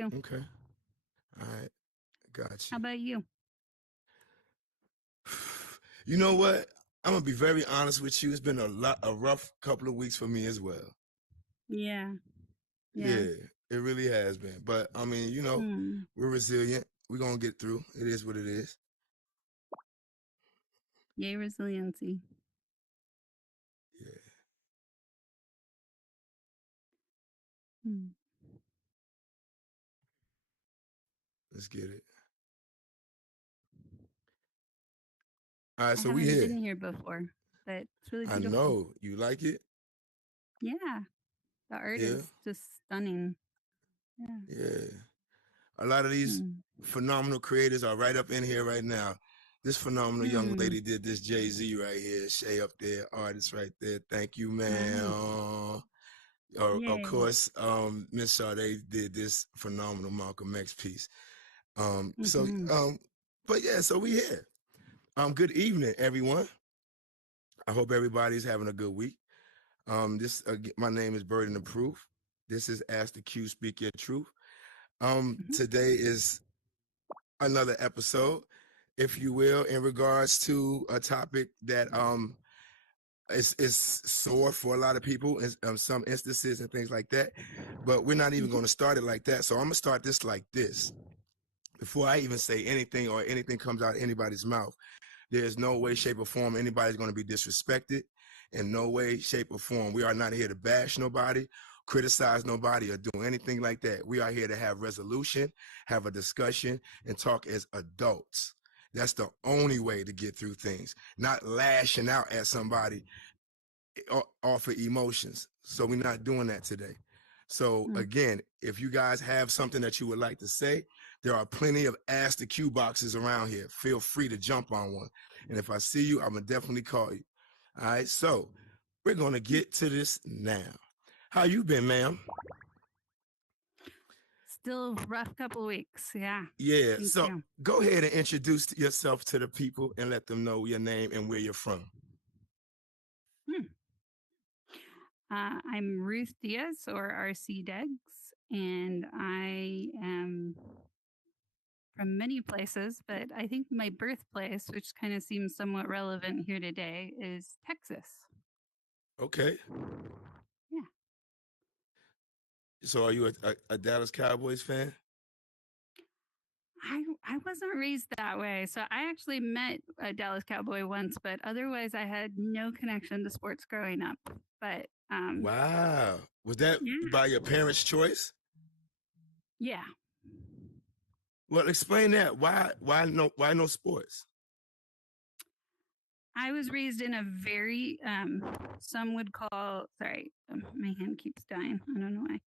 you. Okay. All right. Got How you. about you? You know what? I'm gonna be very honest with you. It's been a rough couple of weeks for me as well. Yeah. Yeah, it really has been. But I mean, we're resilient. We're gonna get through. It is what it is. Yay, resiliency. Yeah. Let's get it. All right, I so we haven't here. been here before, but it's really I beautiful. know. You like it? Yeah. The art Yeah. is just stunning. Yeah. Yeah. A lot of these phenomenal creators are right up in here right now. This phenomenal young lady did this Jay-Z right here. Shay up there, artist right there. Thank you, man. Of course, Miss Sade did this phenomenal Malcolm X piece. But yeah, so we here. Good evening, everyone. I hope everybody's having a good week. My name is Burden of Proof. This is Ask the Q, Speak Your Truth. Today is another episode, if you will, in regards to a topic that is sore for a lot of people in some instances and things like that. But we're not even going to start it like that. So I'm going to start this like this. Before I even say anything or anything comes out of anybody's mouth, there's no way, shape, or form anybody's going to be disrespected. In no way, shape, or form. We are not here to bash nobody, criticize nobody, or do anything like that. We are here to have resolution, have a discussion, and talk as adults. That's the only way to get through things, not lashing out at somebody off of emotions. So we're not doing that today. So again, if you guys have something that you would like to say, there are plenty of Ask the Q boxes around here. Feel free to jump on one. And if I see you, I'm going to definitely call you. All right. So we're going to get to this now. How you been, ma'am? Still rough couple of weeks. Yeah. Yeah. So go ahead and introduce yourself to the people and let them know your name and where you're from. I'm Ruth Diaz, or RC Deggs, and I am from many places, but I think my birthplace, which kind of seems somewhat relevant here today, is Texas. Okay. Yeah. So are you a Dallas Cowboys fan? I wasn't raised that way. So I actually met a Dallas Cowboy once, but otherwise I had no connection to sports growing up. But wow. Was that by your parents' choice? Yeah. Well, explain that. Why no sports? I was raised in a very some would call my hand keeps dying. I don't know why.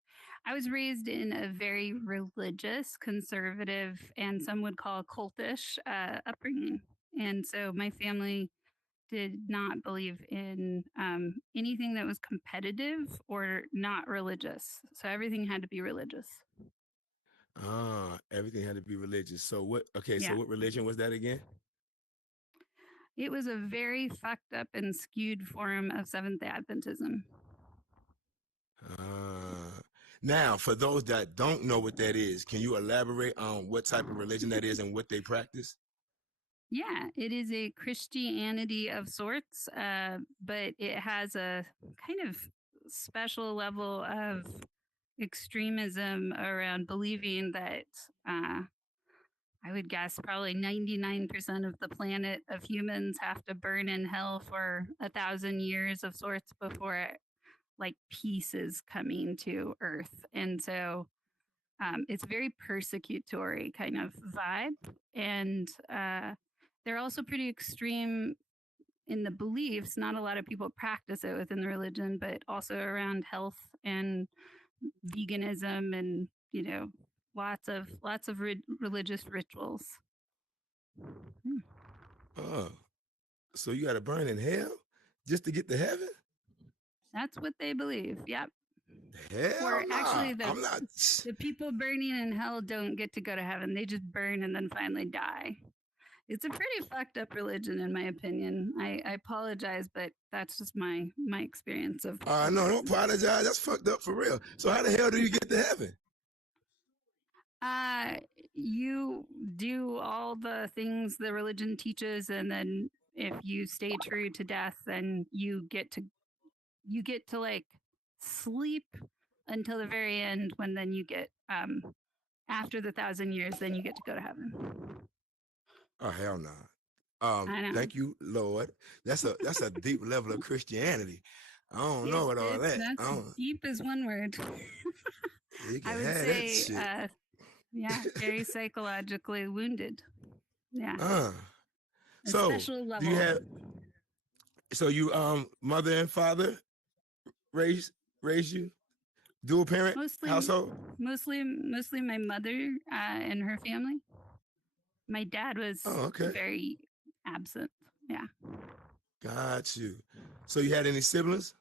I was raised in a very religious, conservative, and some would call cultish upbringing. And so my family did not believe in anything that was competitive or not religious. So everything had to be religious. Everything had to be religious. So what? Okay, so what religion was that again? It was a very fucked up and skewed form of Seventh-day Adventism. Now, for those that don't know what that is, can you elaborate on what type of religion that is and what they practice? Yeah, it is a Christianity of sorts, but it has a kind of special level of extremism around believing that I would guess probably 99% of the planet of humans have to burn in hell for 1,000 years of sorts before like peace is coming to Earth. And so it's very persecutory kind of vibe. And they're also pretty extreme in the beliefs. Not a lot of people practice it within the religion, but also around health and veganism and, lots of religious rituals. Oh, so you got to burn in hell just to get to heaven? That's what they believe. Yep. Hell no. Actually, the people burning in hell don't get to go to heaven. They just burn and then finally die. It's a pretty fucked up religion, in my opinion. I apologize, but that's just my experience of. No, don't apologize. That's fucked up for real. So how the hell do you get to heaven? Uh, you do all the things the religion teaches, and then if you stay true to death, then you get to like sleep until the very end, when then you get after the 1,000 years, then you get to go to heaven. Oh hell no. I know. Thank you, Lord. That's a deep level of Christianity. I don't know about all that. That's I don't. deep is one word. You can I would have that say, shit. yeah, very psychologically wounded. Yeah, Uh. a So special do you level. have? So you mother and father raise raise you? Dual parent Mostly, household? mostly my mother and her family. My dad was Oh, okay. very absent. Yeah, Got you. So you had any siblings?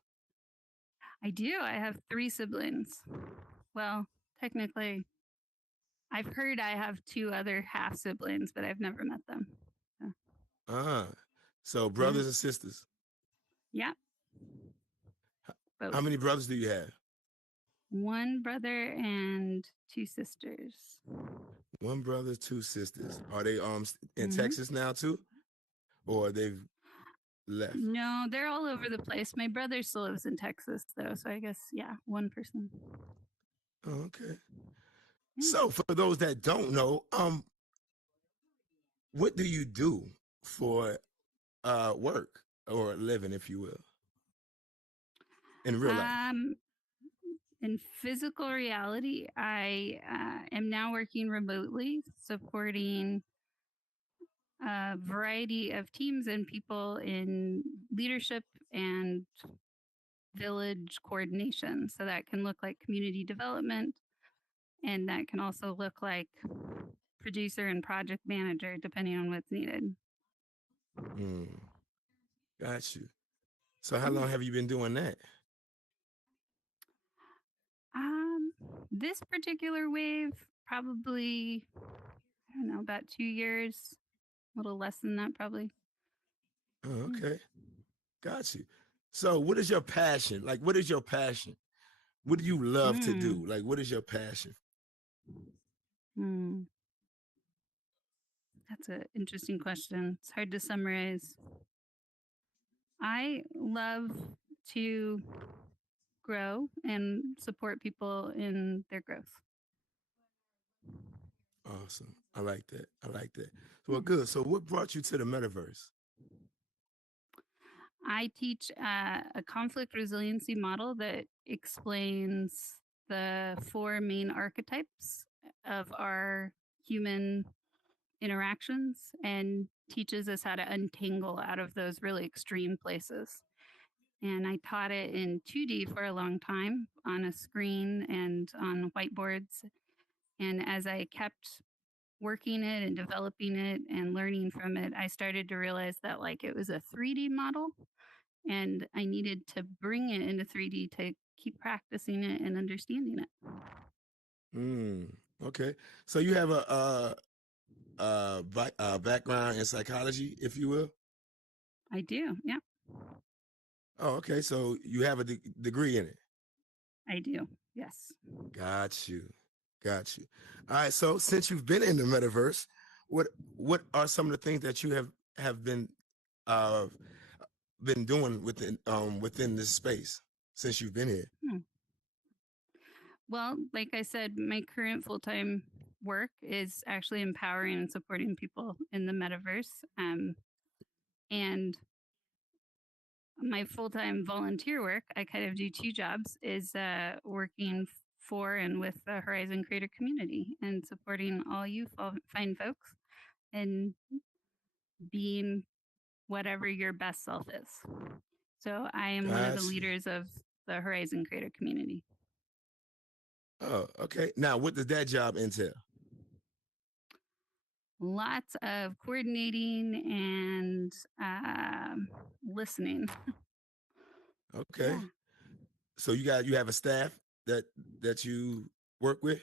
I do. I have 3 siblings. Well, technically, I've heard I have 2 other half siblings, but I've never met them. So, Uh. So yeah, brothers and sisters. yeah, How both. many brothers do you have? 1 brother and 2 sisters. One brother, two sisters. Are they in Hmm. Texas now too, or they've left? No, they're all over the place. My brother still lives in Texas, though, so I guess yeah, one person. Oh, okay. Yeah. So for those that don't know, what do you do for work or living, if you will, in real life? Um, in physical reality, I am now working remotely, supporting a variety of teams and people in leadership and village coordination. So that can look like community development, and that can also look like producer and project manager, depending on what's needed. Hmm. Got you. So how Yeah. long have you been doing that? Um, this particular wave, probably, I don't know, about 2 years, a little less than that, probably. Oh, Yeah. okay. Got you. So what is your passion? Like, what is your passion? What do you love to do? Mm, Like, what is your passion? mm. That's an interesting question. It's hard to summarize. I love to grow and support people in their growth. Awesome. I like that. I like that. Well, Yeah. good. So what brought you to the metaverse? I teach a conflict resiliency model that explains the 4 main archetypes of our human interactions and teaches us how to untangle out of those really extreme places. And I taught it in 2D for a long time on a screen and on whiteboards. And as I kept working it and developing it and learning from it, I started to realize that like it was a 3D model, and I needed to bring it into 3D to keep practicing it and understanding it. Mm, okay. So you have a background in psychology, if you will. I do. Yeah, Oh, okay. So you have a degree in it. I do. Yes. Got you. Got you. All right. So since you've been in the metaverse, what what are some of the things that you have uh been doing within this space since you've been here? Hmm. Well, like I said, my current full time work is actually empowering and supporting people in the metaverse. And my full time volunteer work, I kind of do 2 jobs, is working for and with the Horizon Creator community and supporting all you fine folks and being whatever your best self is. So I am one of the Got you. leaders of the Horizon Creator community. Oh, okay. Now, what does that job entail? Lots of coordinating and listening. Okay. Yeah. So you have a staff that that you work with?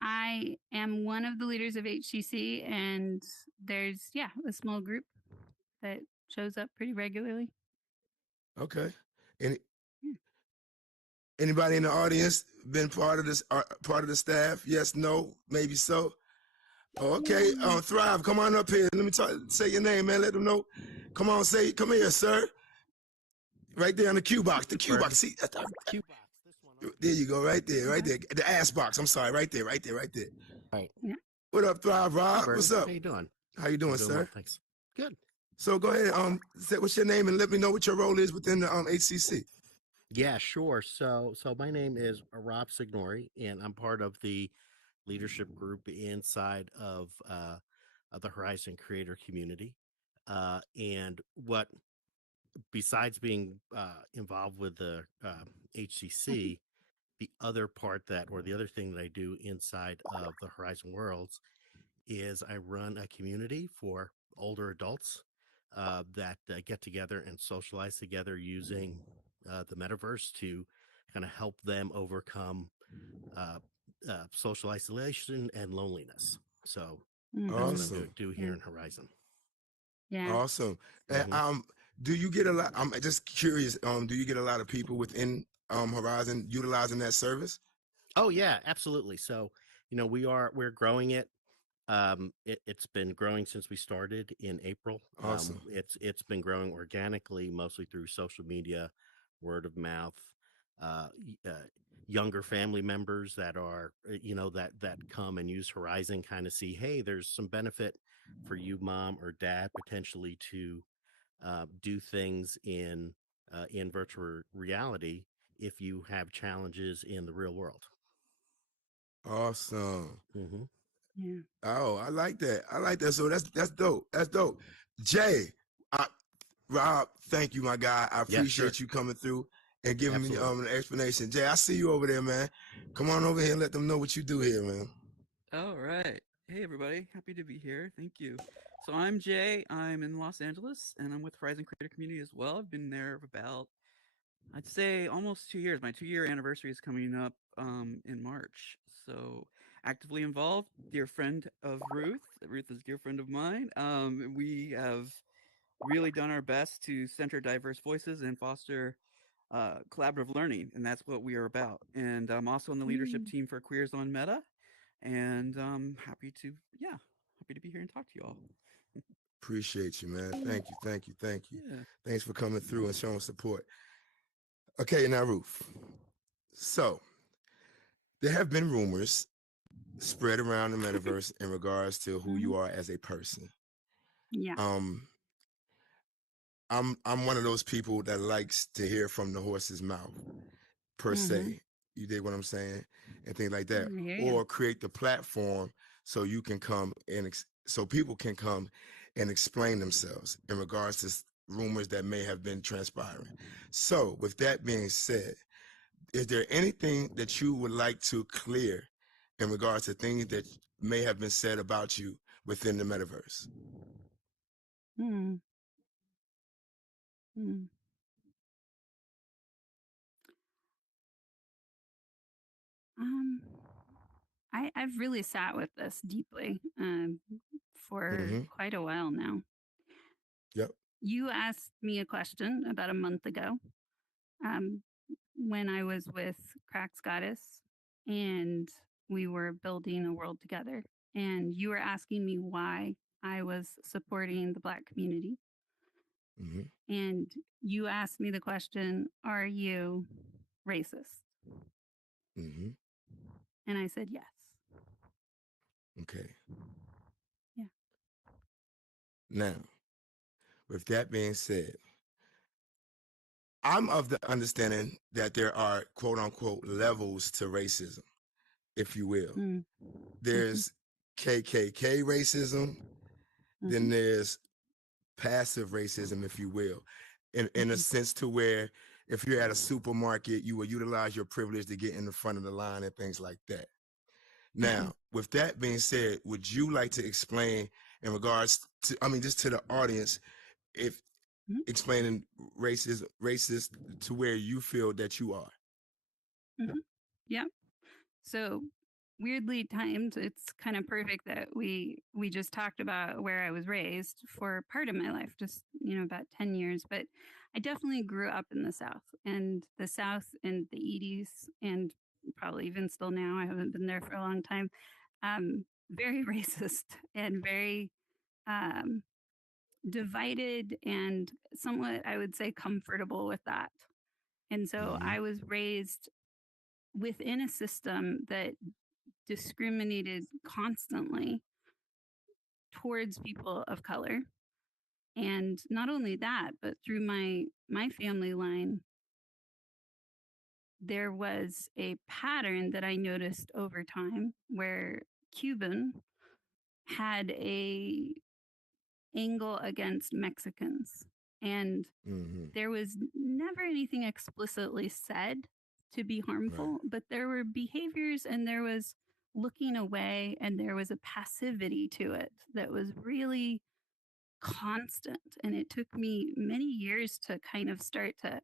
I am one of the leaders of HCC, and there's, yeah, a small group that shows up pretty regularly. Okay. Any Yeah. Anybody in the audience been part of this? Part of the staff? Yes, no, maybe so. Oh, okay. Thrive, come on up here. Let me say your name, man. Let them know. Come on, come here, sir. Right there on the cue box. The cue box. See, Cue box. This one. Okay. there you go. Right there. Right there. The ass box. I'm sorry. Right there. Right there. Right there. Right. Yeah. What up, Thrive Rob? Hey, What's up? How you doing? How you doing, I'm doing sir? well, thanks. Good. So go ahead. Say what's your name and let me know what your role is within the HCC. Yeah, sure. So my name is Rob Signori, and I'm part of the leadership group inside of the Horizon Creator community. And what, besides being involved with the HCC, the other part that, or the other thing that I do inside of the Horizon Worlds is I run a community for older adults that get together and socialize together using the metaverse to kind of help them overcome uh, social isolation and loneliness. So that's what Awesome. do here in Horizon. Yeah. Awesome. And do you get a lot? I'm just curious. Do you get a lot of people within Horizon utilizing that service? Oh yeah, absolutely. So we're growing it. It's been growing since we started in April. Awesome. It's been growing organically, mostly through social media, word of mouth, uh, younger family members that are that come and use Horizon, kind of see, hey, there's some benefit for you, mom or dad, potentially to do things in virtual reality if you have challenges in the real world. Awesome. Mm-hmm. Yeah. Oh, I like that. I like that. So that's dope. That's dope. Jay, Rob, thank you, my guy. I appreciate you coming through and giving me an explanation. Jay, I see you over there, man. Come on over here and let them know what you do here, man. All right. Hey, everybody. Happy to be here. Thank you. So I'm Jay. I'm in Los Angeles, and I'm with Horizon Creator Community as well. I've been there for about, I'd say, almost 2 years. My 2-year anniversary is coming up in March. So actively involved. Dear friend of Ruth. Ruth is a dear friend of mine. We have really done our best to center diverse voices and foster collaborative learning, and that's what we are about. And I'm also on the leadership team for Queers on Meta, and happy to be here and talk to you all. Appreciate you, man. Thank you, thank you, thank you. Yeah. Thanks for coming through and showing support. Okay, now Ruth. So there have been rumors spread around the metaverse in regards to who you are as a person. Yeah. I'm one of those people that likes to hear from the horse's mouth, per se. You dig what I'm saying? And things like that. Or create the platform so you can come and so people can come and explain themselves in regards to rumors that may have been transpiring. So with that being said, is there anything that you would like to clear in regards to things that may have been said about you within the metaverse? I've really sat with this deeply for quite a while now. Yep. You asked me a question about a month ago when I was with Crack's Goddess and we were building a world together. And you were asking me why I was supporting the Black community. And you asked me the question, are you racist? And I said yes. Okay. Yeah. Now, with that being said, I'm of the understanding that there are quote unquote levels to racism, if you will. There's KKK racism, then there's passive racism, if you will, in a sense to where if you're at a supermarket, you will utilize your privilege to get in the front of the line and things like that. Now, with that being said, would you like to explain in regards to, just to the audience, if explaining racist to where you feel that you are? Yeah. So weirdly timed, it's kind of perfect that we just talked about where I was raised for part of my life, just about 10 years. But I definitely grew up in the South, and the South in the 80s, and probably even still now. I haven't been there for a long time. Very racist and very um, divided, and somewhat, I would say, comfortable with that. And so Mm-hmm. I was raised within a system that discriminated constantly towards people of color. And not only that, but through my family line, there was a pattern that I noticed over time where Cuban had a angle against Mexicans. And Mm-hmm. there was never anything explicitly said to be Right. harmful, but there were behaviors and there was looking away and there was a passivity to it that was really constant. And it took me many years to kind of start to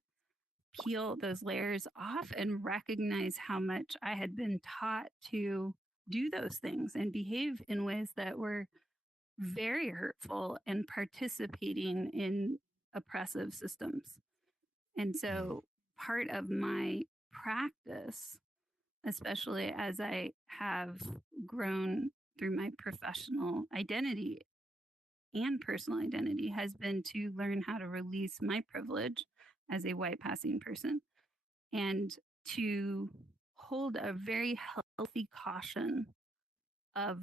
peel those layers off and recognize how much I had been taught to do those things and behave in ways that were very hurtful and participating in oppressive systems. And Mm-hmm. so part of my practice, especially as I have grown through my professional identity and personal identity, has been to learn how to release my privilege as a white passing person and to hold a very healthy caution of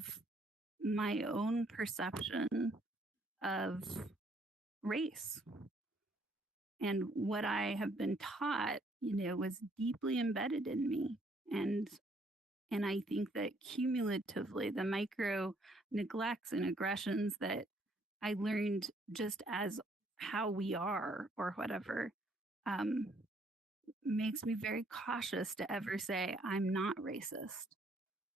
my own perception of race. And what I have been taught, was deeply embedded in me. And I think that cumulatively the micro neglects and aggressions that I learned just as how we are or whatever, um, makes me very cautious to ever say I'm not racist.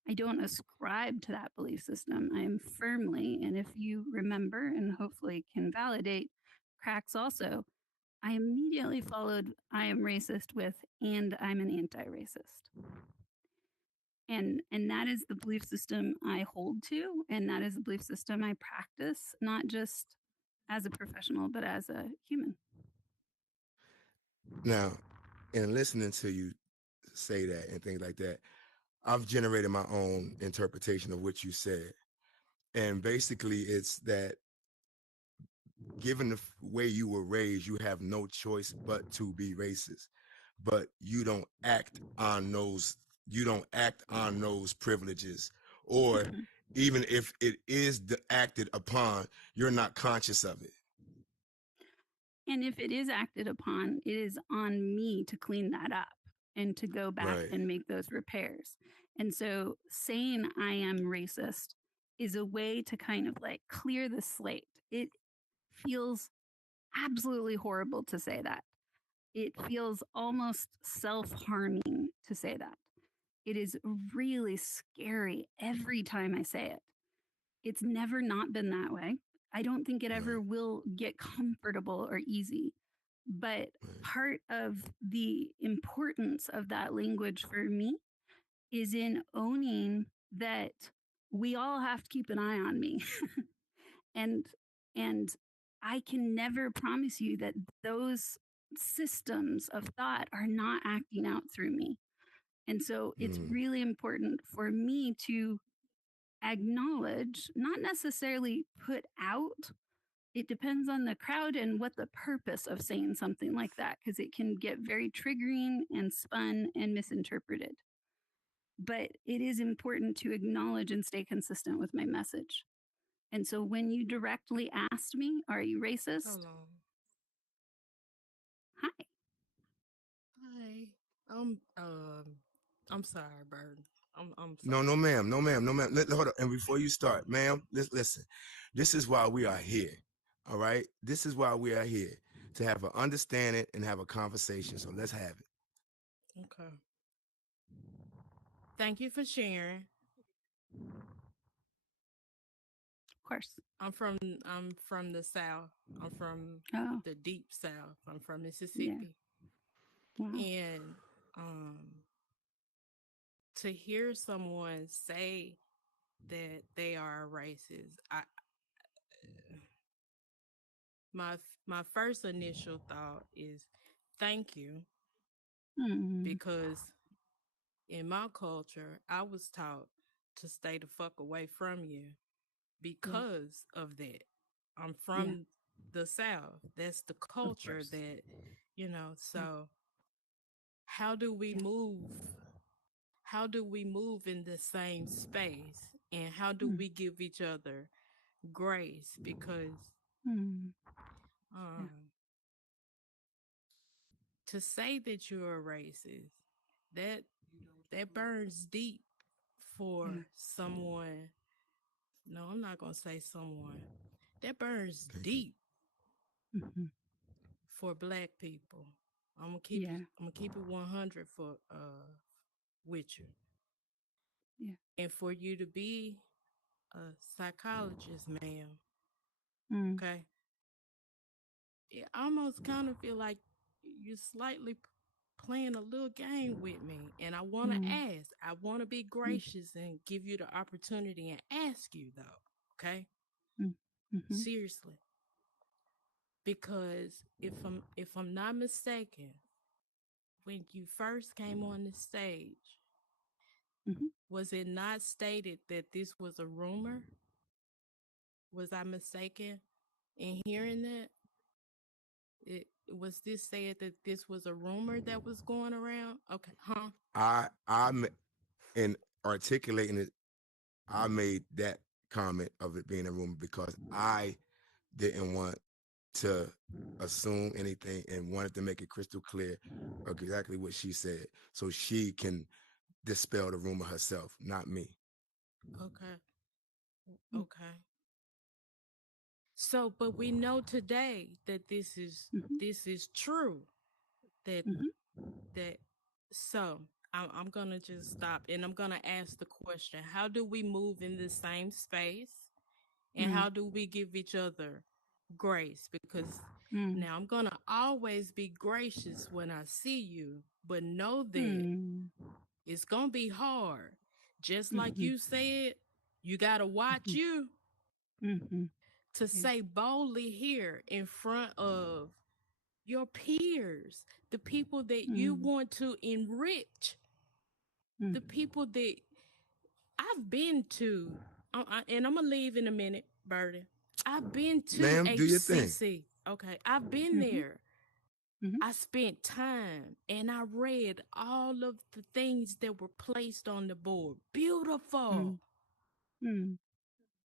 I don't ascribe to that belief system. I am firmly, and if you remember and hopefully can validate, cracks also, I immediately followed I am racist with and I'm an anti-racist. And that is the belief system I hold to, and that is the belief system I practice, not just as a professional, but as a human. Now, in listening to you say that and things like that, I've generated my own interpretation of what you said. And basically, it's that given the way you were raised, you have no choice but to be racist. But you don't act on those. You don't act on those privileges, or Mhm. even if it is acted upon, you're not conscious of it. And if it is acted upon, it is on me to clean that up and to go back Right. and make those repairs. And so saying I am racist is a way to kind of like clear the slate. It feels absolutely horrible to say that. It feels almost self harming to say that. It is really scary every time I say it. It's never not been that way. I don't think it ever Right. will get comfortable or easy. But Right. part of the importance of that language for me is in owning that we all have to keep an eye on me. and and I can never promise you that those systems of thought are not acting out through me. And so it's Mm. really important for me to acknowledge, not necessarily put out. It depends on the crowd and what the purpose of saying something like that, because it can get very triggering and spun and misinterpreted. But it is important to acknowledge and stay consistent with my message. And so when you directly asked me, are you racist? Hold on. Hi. Hi. I'm sorry, Bird. I'm No, no, sorry. ma'am, no, ma'am, no, ma'am. Hold on. And before you start, ma'am, listen. This is why we are here. All right. This is why we are here to have an understanding and have a conversation. So let's have it. Okay. Thank you for sharing. Of course. I'm from the South. I'm from Oh, the deep South. I'm from yeah. Mississippi. Wow. And to hear someone say that they are racist, my first initial thought is thank you, Mm. because in my culture, I was taught to stay the fuck away from you Yeah. because of that. I'm Yeah. from the South. That's the Of culture course. that, Yeah. so how do we Yeah. move? How do we move in the same space? And how do Mm. we give each other grace? Because Mm. Yeah. um, to say that you're a racist, that that burns deep Yeah. for someone. No, I'm not gonna say someone. That burns Thank you. deep Mm-hmm. for Black people. I'm gonna keep Yeah. it. I'm gonna keep it 100 for with you, Yeah. and for you to be a psychologist, ma'am. Mm. Okay, it almost kind of feel like you're slightly playing a little game with me, and I want to Mm. ask. I want to be Mm. gracious and give you the opportunity and ask you though. Okay, Mm. Mm-hmm. seriously, because if I'm not mistaken, when you first came on the stage, Mm-hmm. was it not stated that this was a rumor? Was I mistaken in hearing that? It was this said that this was a rumor that was going around? Okay, huh? I'm in articulating it. I made that comment of it being a rumor because I didn't want to assume anything and wanted to make it crystal clear exactly what she said so she can dispel the rumor herself, not me. Okay, Mm. okay. So, but we know today that Mm-hmm. this is true. That Mm-hmm. that so I'm gonna just stop and I'm gonna ask the question: how do we move in the same space, and Mm. how do we give each other grace? Because Mm. now I'm gonna always be gracious when I see you, but know that Mm. it's gonna be hard. Just like Mm-hmm. you said, you gotta watch Mm-hmm. you Mm-hmm. to Yeah. say boldly here in front of your peers, the people that you Mm. want to enrich, Mm. the people that I've been to, and I'm gonna leave in a minute, Birdie. I've been to Ma'am, do your thing. HCC. Okay, I've been Mm-hmm. there. Mm-hmm. I spent time and I read all of the things that were placed on the board. Beautiful, Mm. Mm.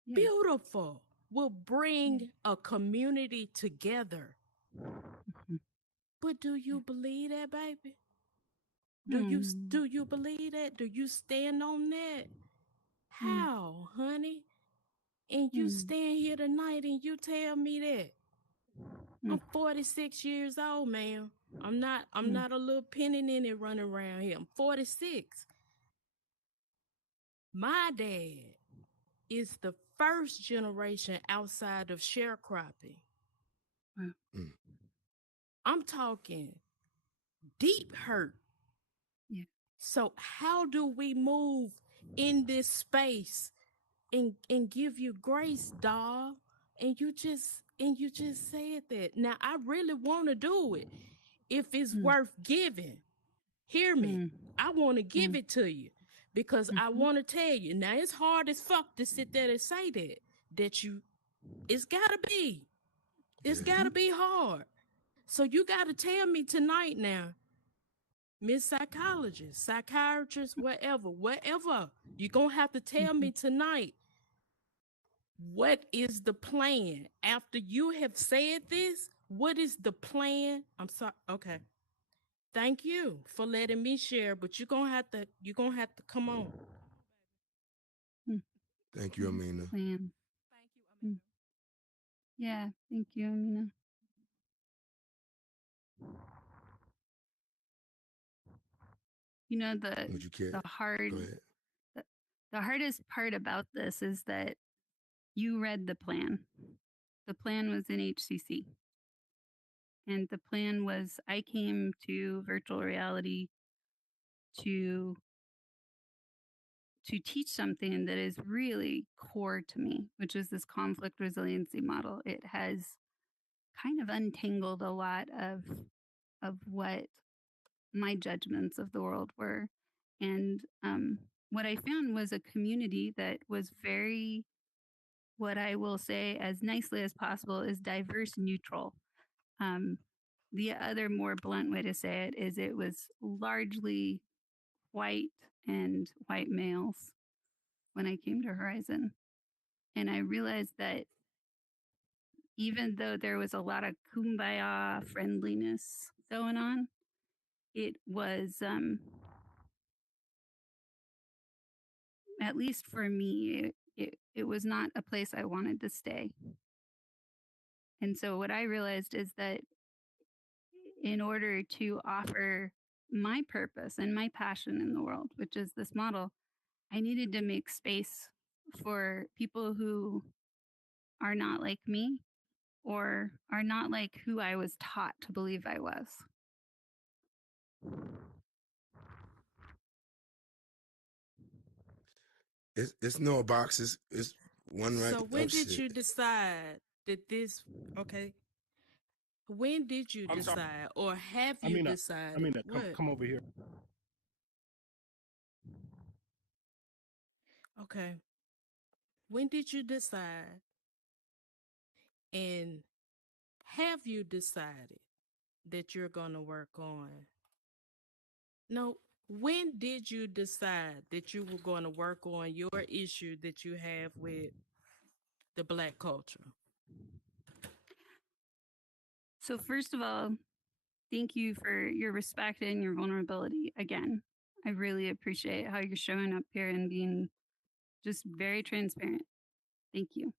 Yeah. beautiful. Will Yeah. bring a community together. Mm-hmm. But do Yeah. you believe that, baby? Mm. Do you believe that? Do you stand on that? Mm. How, honey? And you Mm. stand here tonight and you tell me that. Mm. I'm 46 years old, ma'am. I'm Mm. not a little penny ninny running around here. I'm 46. My dad is the first generation outside of sharecropping. Wow. Mm. I'm talking deep hurt. Yeah. So how do we move in this space and give you grace, dog? And you just said that. Now I really want to do it if it's Mm. worth giving. Hear me. Mm. I want to give Mm. it to you because I Mm-hmm. want to tell you. Now it's hard as fuck to sit there and say that you it's gotta be. It's Yeah. gotta be hard. So you gotta tell me tonight now, Miss Psychologist, psychiatrist, whatever. You're gonna have to tell Mm-hmm. me tonight what is the plan after you have said this. What is the plan? I'm sorry. Okay. Thank you for letting me share, but you're gonna have to come on. Mm. Thank you, What is the Amina. plan? Mm. Yeah. Thank you, Amina. You know Would you care? the Go hard ahead. the, the hardest part about this is that you read the plan. The plan was in HCC, and the plan was I came to virtual reality to teach something that is really core to me, which is this conflict resiliency model. It has kind of untangled a lot of what my judgments of the world were. And what I found was a community that was very, what I will say as nicely as possible, is diverse neutral. The other more blunt way to say it is it was largely white and white males when I came to Horizon. And I realized that even though there was a lot of kumbaya friendliness going on, it was, at least for me, it was not a place I wanted to stay. And so what I realized is that in order to offer my purpose and my passion in the world, which is this model, I needed to make space for people who are not like me or are not like who I was taught to believe I was. It's no boxes. It's one right. So when did shit. you decide that this? Okay. When did you I'm sorry. decide, or have you decided? What? Come over here. Okay. When did you decide, and have you decided that you're going to work on? No. When did you decide that you were going to work on your issue that you have with the Black culture? So, first of all, thank you for your respect and your vulnerability again. I really appreciate how you're showing up here and being just very transparent. Thank you.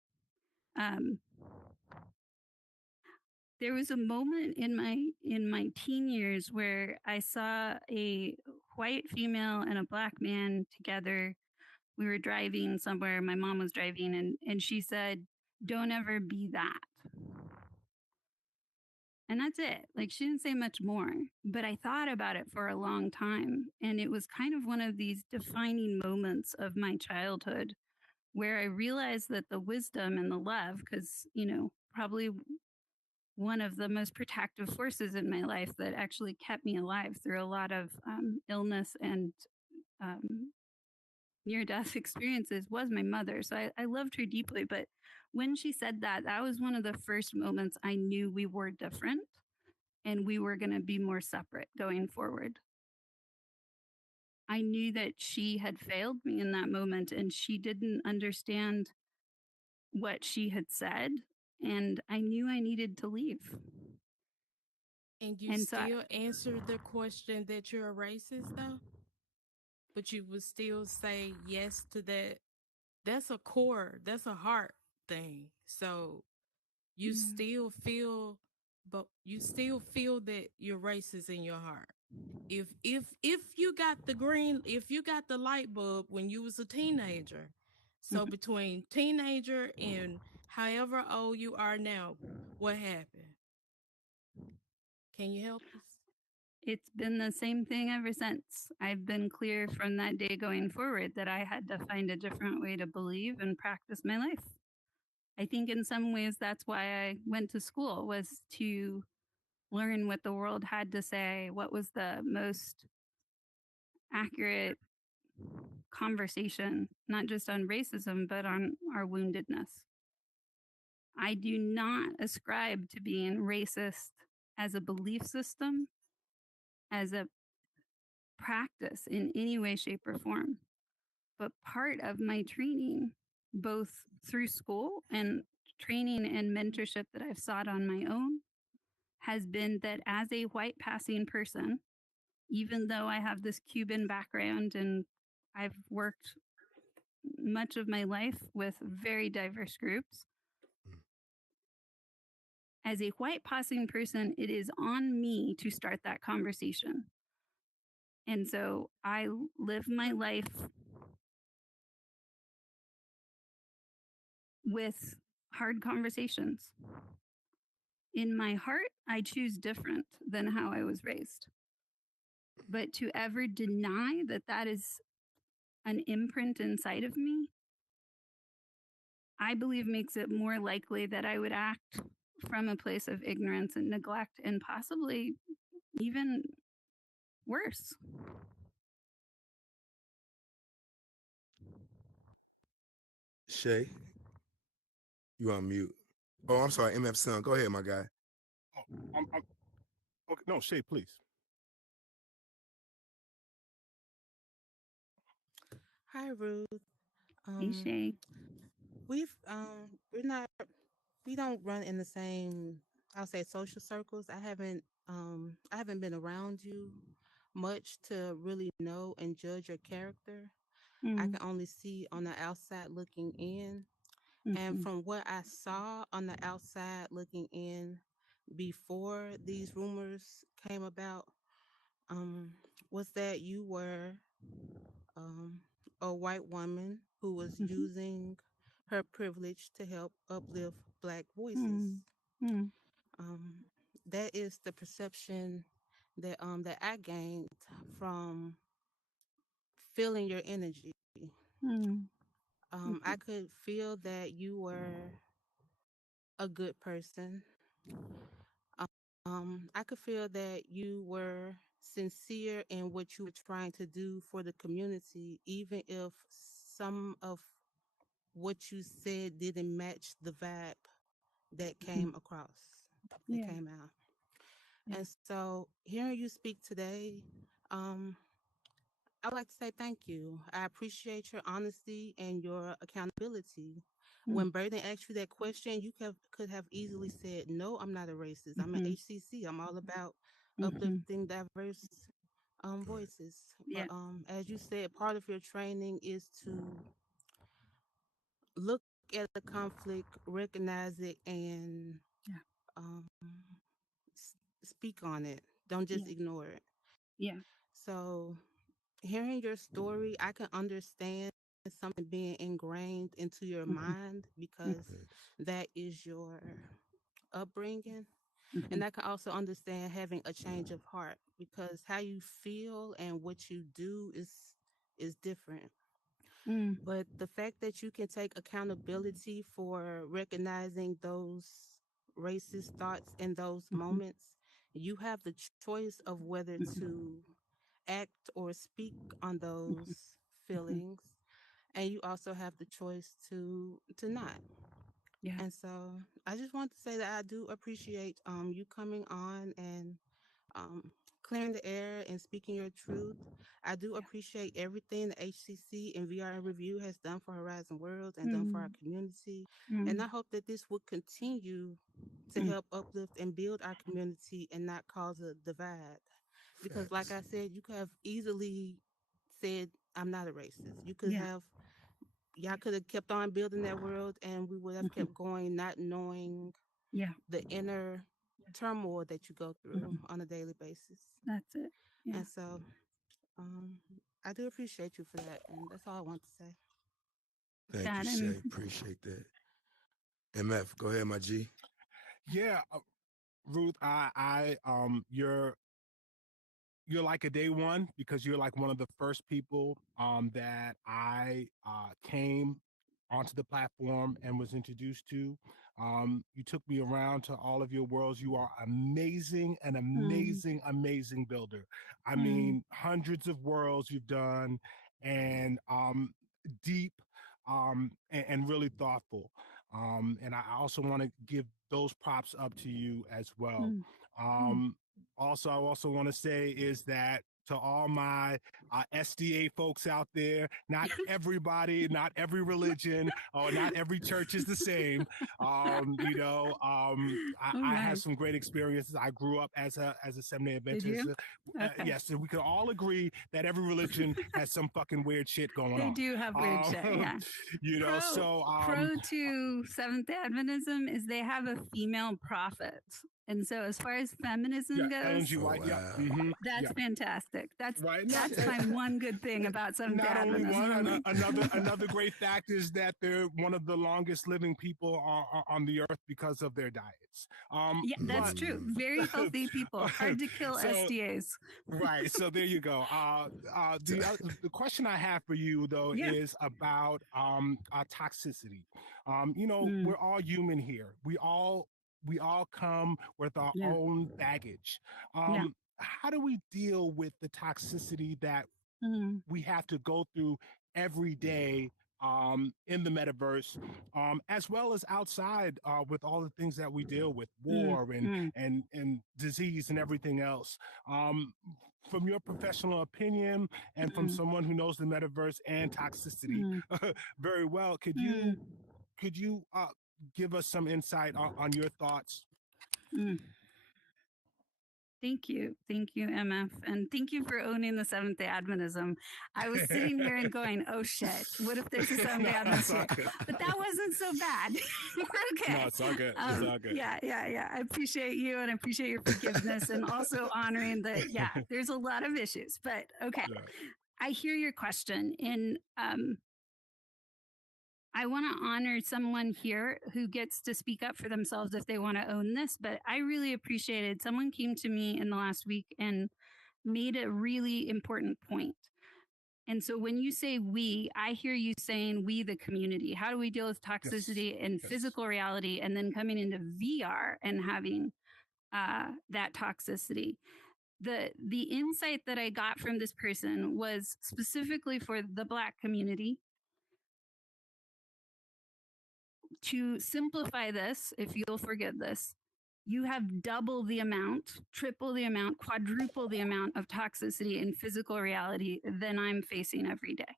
There was a moment in my teen years where I saw a white female and a black man together. We were driving somewhere. My mom was driving, and she said, "Don't ever be that." And that's it. Like, she didn't say much more, but I thought about it for a long time. And it was kind of one of these defining moments of my childhood where I realized that the wisdom and the love, because, probably one of the most protective forces in my life that actually kept me alive through a lot of illness and near death experiences, was my mother. So I loved her deeply. But when she said that, that was one of the first moments I knew we were different and we were going to be more separate going forward. I knew that she had failed me in that moment and she didn't understand what she had said. And I knew I needed to leave. And you still answered the question that you're a racist, though? But you would still say yes to that. That's a core, that's a heart thing. So you still feel, but you still feel that you're racist in your heart. If you got the light bulb when you was a teenager, so between teenager and however old you are now, what happened? Can you help us? It's been the same thing ever since. I've been clear from that day going forward that I had to find a different way to believe and practice my life. I think in some ways that's why I went to school, was to learn what the world had to say, what was the most accurate conversation, not just on racism, but on our woundedness. I do not ascribe to being racist as a belief system, as a practice in any way, shape, or form. But part of my training, both through school and training and mentorship that I've sought on my own, has been that as a white passing person, even though I have this Cuban background and I've worked much of my life with very diverse groups, as a white passing person, it is on me to start that conversation. And so I live my life with hard conversations. In my heart, I choose different than how I was raised. But to ever deny that that is an imprint inside of me, I believe makes it more likely that I would act from a place of ignorance and neglect, and possibly even worse. Shay, you on mute. Oh, I'm sorry, MF Son. Go ahead, my guy. Oh, okay, no, Shay, please. Hi, Ruth. Hey, Shay. We've we're not we don't run in the same, I'll say, social circles. I haven't been around you much to really know and judge your character. I Mm, can only see on the outside looking in. And mhm, from what I saw on the outside looking in before these rumors came about, um, was that you were um, a white woman who was mhm, using her privilege to help uplift Black voices. mm, mm, Um, that is the perception that I gained from feeling your energy. mm, I mhm, could feel that you were a good person. I could feel that you were sincere in what you were trying to do for the community, even if some of what you said didn't match the vibe that mhm. came across, that Yeah, came out. yeah. And so, hearing you speak today, um, I would like to say thank you. I appreciate your honesty and your accountability. Mm, When Burden asked you that question, you could have easily said, "No, I'm not a racist. I'm an mhm, HCC. I'm all about mhm. uplifting diverse Right. voices." But Yeah, as you said, part of your training is to look at the conflict, recognize it, and yeah, um, speak on it. Don't just yeah, ignore it. yeah. So, hearing your story, I can understand something being ingrained into your Mhm, mind mhm, because Yes. that is your upbringing. mhm, And I can also understand having a change of heart because how you feel and what you do is different. mm, But the fact that you can take accountability for recognizing those racist thoughts in those mhm, moments, you have the choice of whether mhm, to act or speak on those mhm, mhm. feelings, and you also have the choice to not. Yeah, And so I just want to say that I do appreciate you coming on and um, clearing the air and speaking your truth. I do yeah. appreciate everything the HCC and VR in Review has done for Horizon Worlds and done for our Mm, community. And mm, I hope that this will continue to mm. help uplift and build our community and not cause a divide. Because, like Facts. I said, you could have easily said, "I'm not a racist." You could Yeah, have, y'all yeah. could have kept on building that world and we would have Mhm. kept going, not knowing Yeah, the inner yeah. turmoil that you go through Mhm. on a daily basis. That's it. Yeah. And so um, I do appreciate you for that. And that's all I want to say. Thank you, That Shay. and Appreciate that. MF, go ahead, my G. Yeah, Ruth, you're like a day one because you're like one of the first people that I came onto the platform and was introduced to. You took me around to all of your worlds. You are amazing, an mm, amazing, amazing builder. I mm, mean, hundreds of worlds you've done, and deep and really thoughtful. And I also want to give those props up to you as well. mm, mm. Um, I also want to say is that to all my SDA folks out there, not everybody, not every religion, or not every church is the same. Oh I had my. some great experiences. I grew up as a Seventh-day Did Adventist. you? Okay. Yes, and we can all agree that every religion has some fucking weird shit going They on. do have weird shit. Yeah. Pro So pro to Seventh Day Adventism is they have a female prophet. And so as far as yeah, feminism Ellen goes, G. Oh White. Yeah, wow. that's yeah. fantastic. Right. That's my one good thing about Seventh Day Not only one, Adventism. another great fact is that they're one of the longest living people on the earth because of their diets. Yeah, that's But true. Mm, Very healthy people. Hard to kill so SDAs. right, so there you go. The question I have for you though Yeah. is about toxicity. Mm, We're all human here. We all we all come with our Yeah. own baggage. Yeah. How do we deal with the toxicity that Mm, we have to go through every day in the metaverse, as well as outside with all the things that we deal with, mm, war mm, and disease and everything else. From your professional opinion and from mm, someone who knows the metaverse and toxicity mm, very well, could mm, you give us some insight on your thoughts? mm. Thank you. Thank you, MF. And thank you for owning the Seventh day Adventism. I was sitting here and going, oh shit, what if there's a Seventh day Adventist here? But that wasn't so bad. Okay. No, it's all good. It's all good. Yeah. I appreciate you and I appreciate your forgiveness and also honoring that, yeah, there's a lot of issues. But okay. Yeah. I hear your question. And I want to honor someone here who gets to speak up for themselves if they want to own this. But I really appreciated someone came to me in the last week and made a really important point. And so when you say we, I hear you saying we, the community. How do we deal with toxicity and physical reality and then coming into VR and having that toxicity? The insight that I got from this person was specifically for the Black community. To simplify this, if you'll forgive this, you have double the amount, triple the amount, quadruple the amount of toxicity in physical reality than I'm facing every day.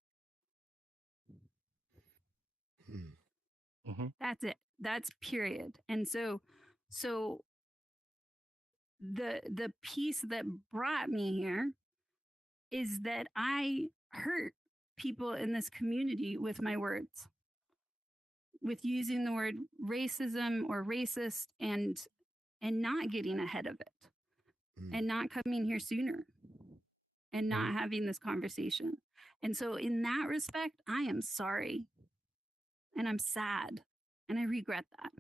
Mm-hmm. That's it. That's period. And so the piece that brought me here is that I hurt people in this community with my words, with using the word racism or racist and not getting ahead of it and not coming here sooner and not having this conversation. And so in that respect, I am sorry and I'm sad and I regret that.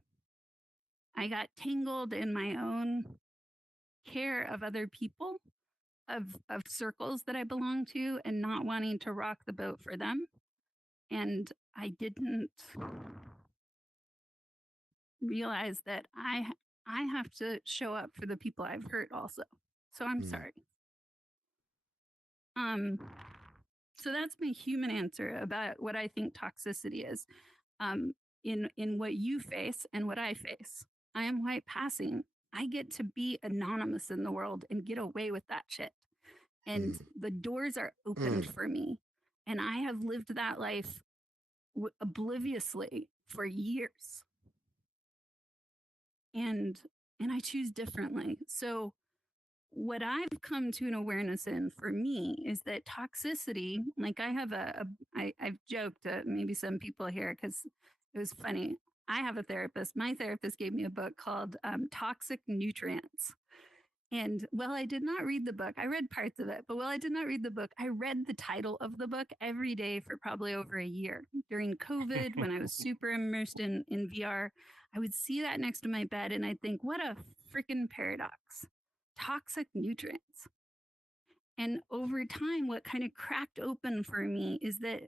I got tangled in my own care of other people, of circles that I belong to and not wanting to rock the boat for them. And I didn't realize that I have to show up for the people I've hurt also. So I'm sorry. So that's my human answer about what I think toxicity is. In what you face and what I face. I am white passing. I get to be anonymous in the world and get away with that shit. And the doors are opened for me. And I have lived that life obliviously for years. And I choose differently. So what I've come to an awareness in for me is that toxicity, like I have I've joked to maybe some people here because it was funny. I have a therapist. My therapist gave me a book called Toxic Nutrients. And while I did not read the book, I read parts of it, but while I did not read the book, I read the title of the book every day for probably over a year. During COVID, when I was super immersed in VR, I would see that next to my bed and I'd think, what a freaking paradox. Toxic nutrients. And over time, what kind of cracked open for me is that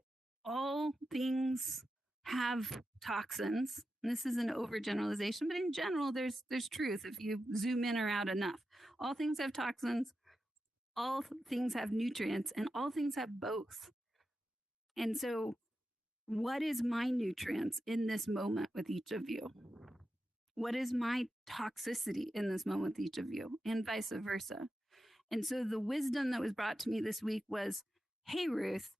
all things have toxins. And this is an overgeneralization, but in general, there's truth if you zoom in or out enough. All things have toxins, all things have nutrients, and all things have both. And so, what is my nutrients in this moment with each of you? What is my toxicity in this moment with each of you? And vice versa. And so the wisdom that was brought to me this week was, hey, Ruth,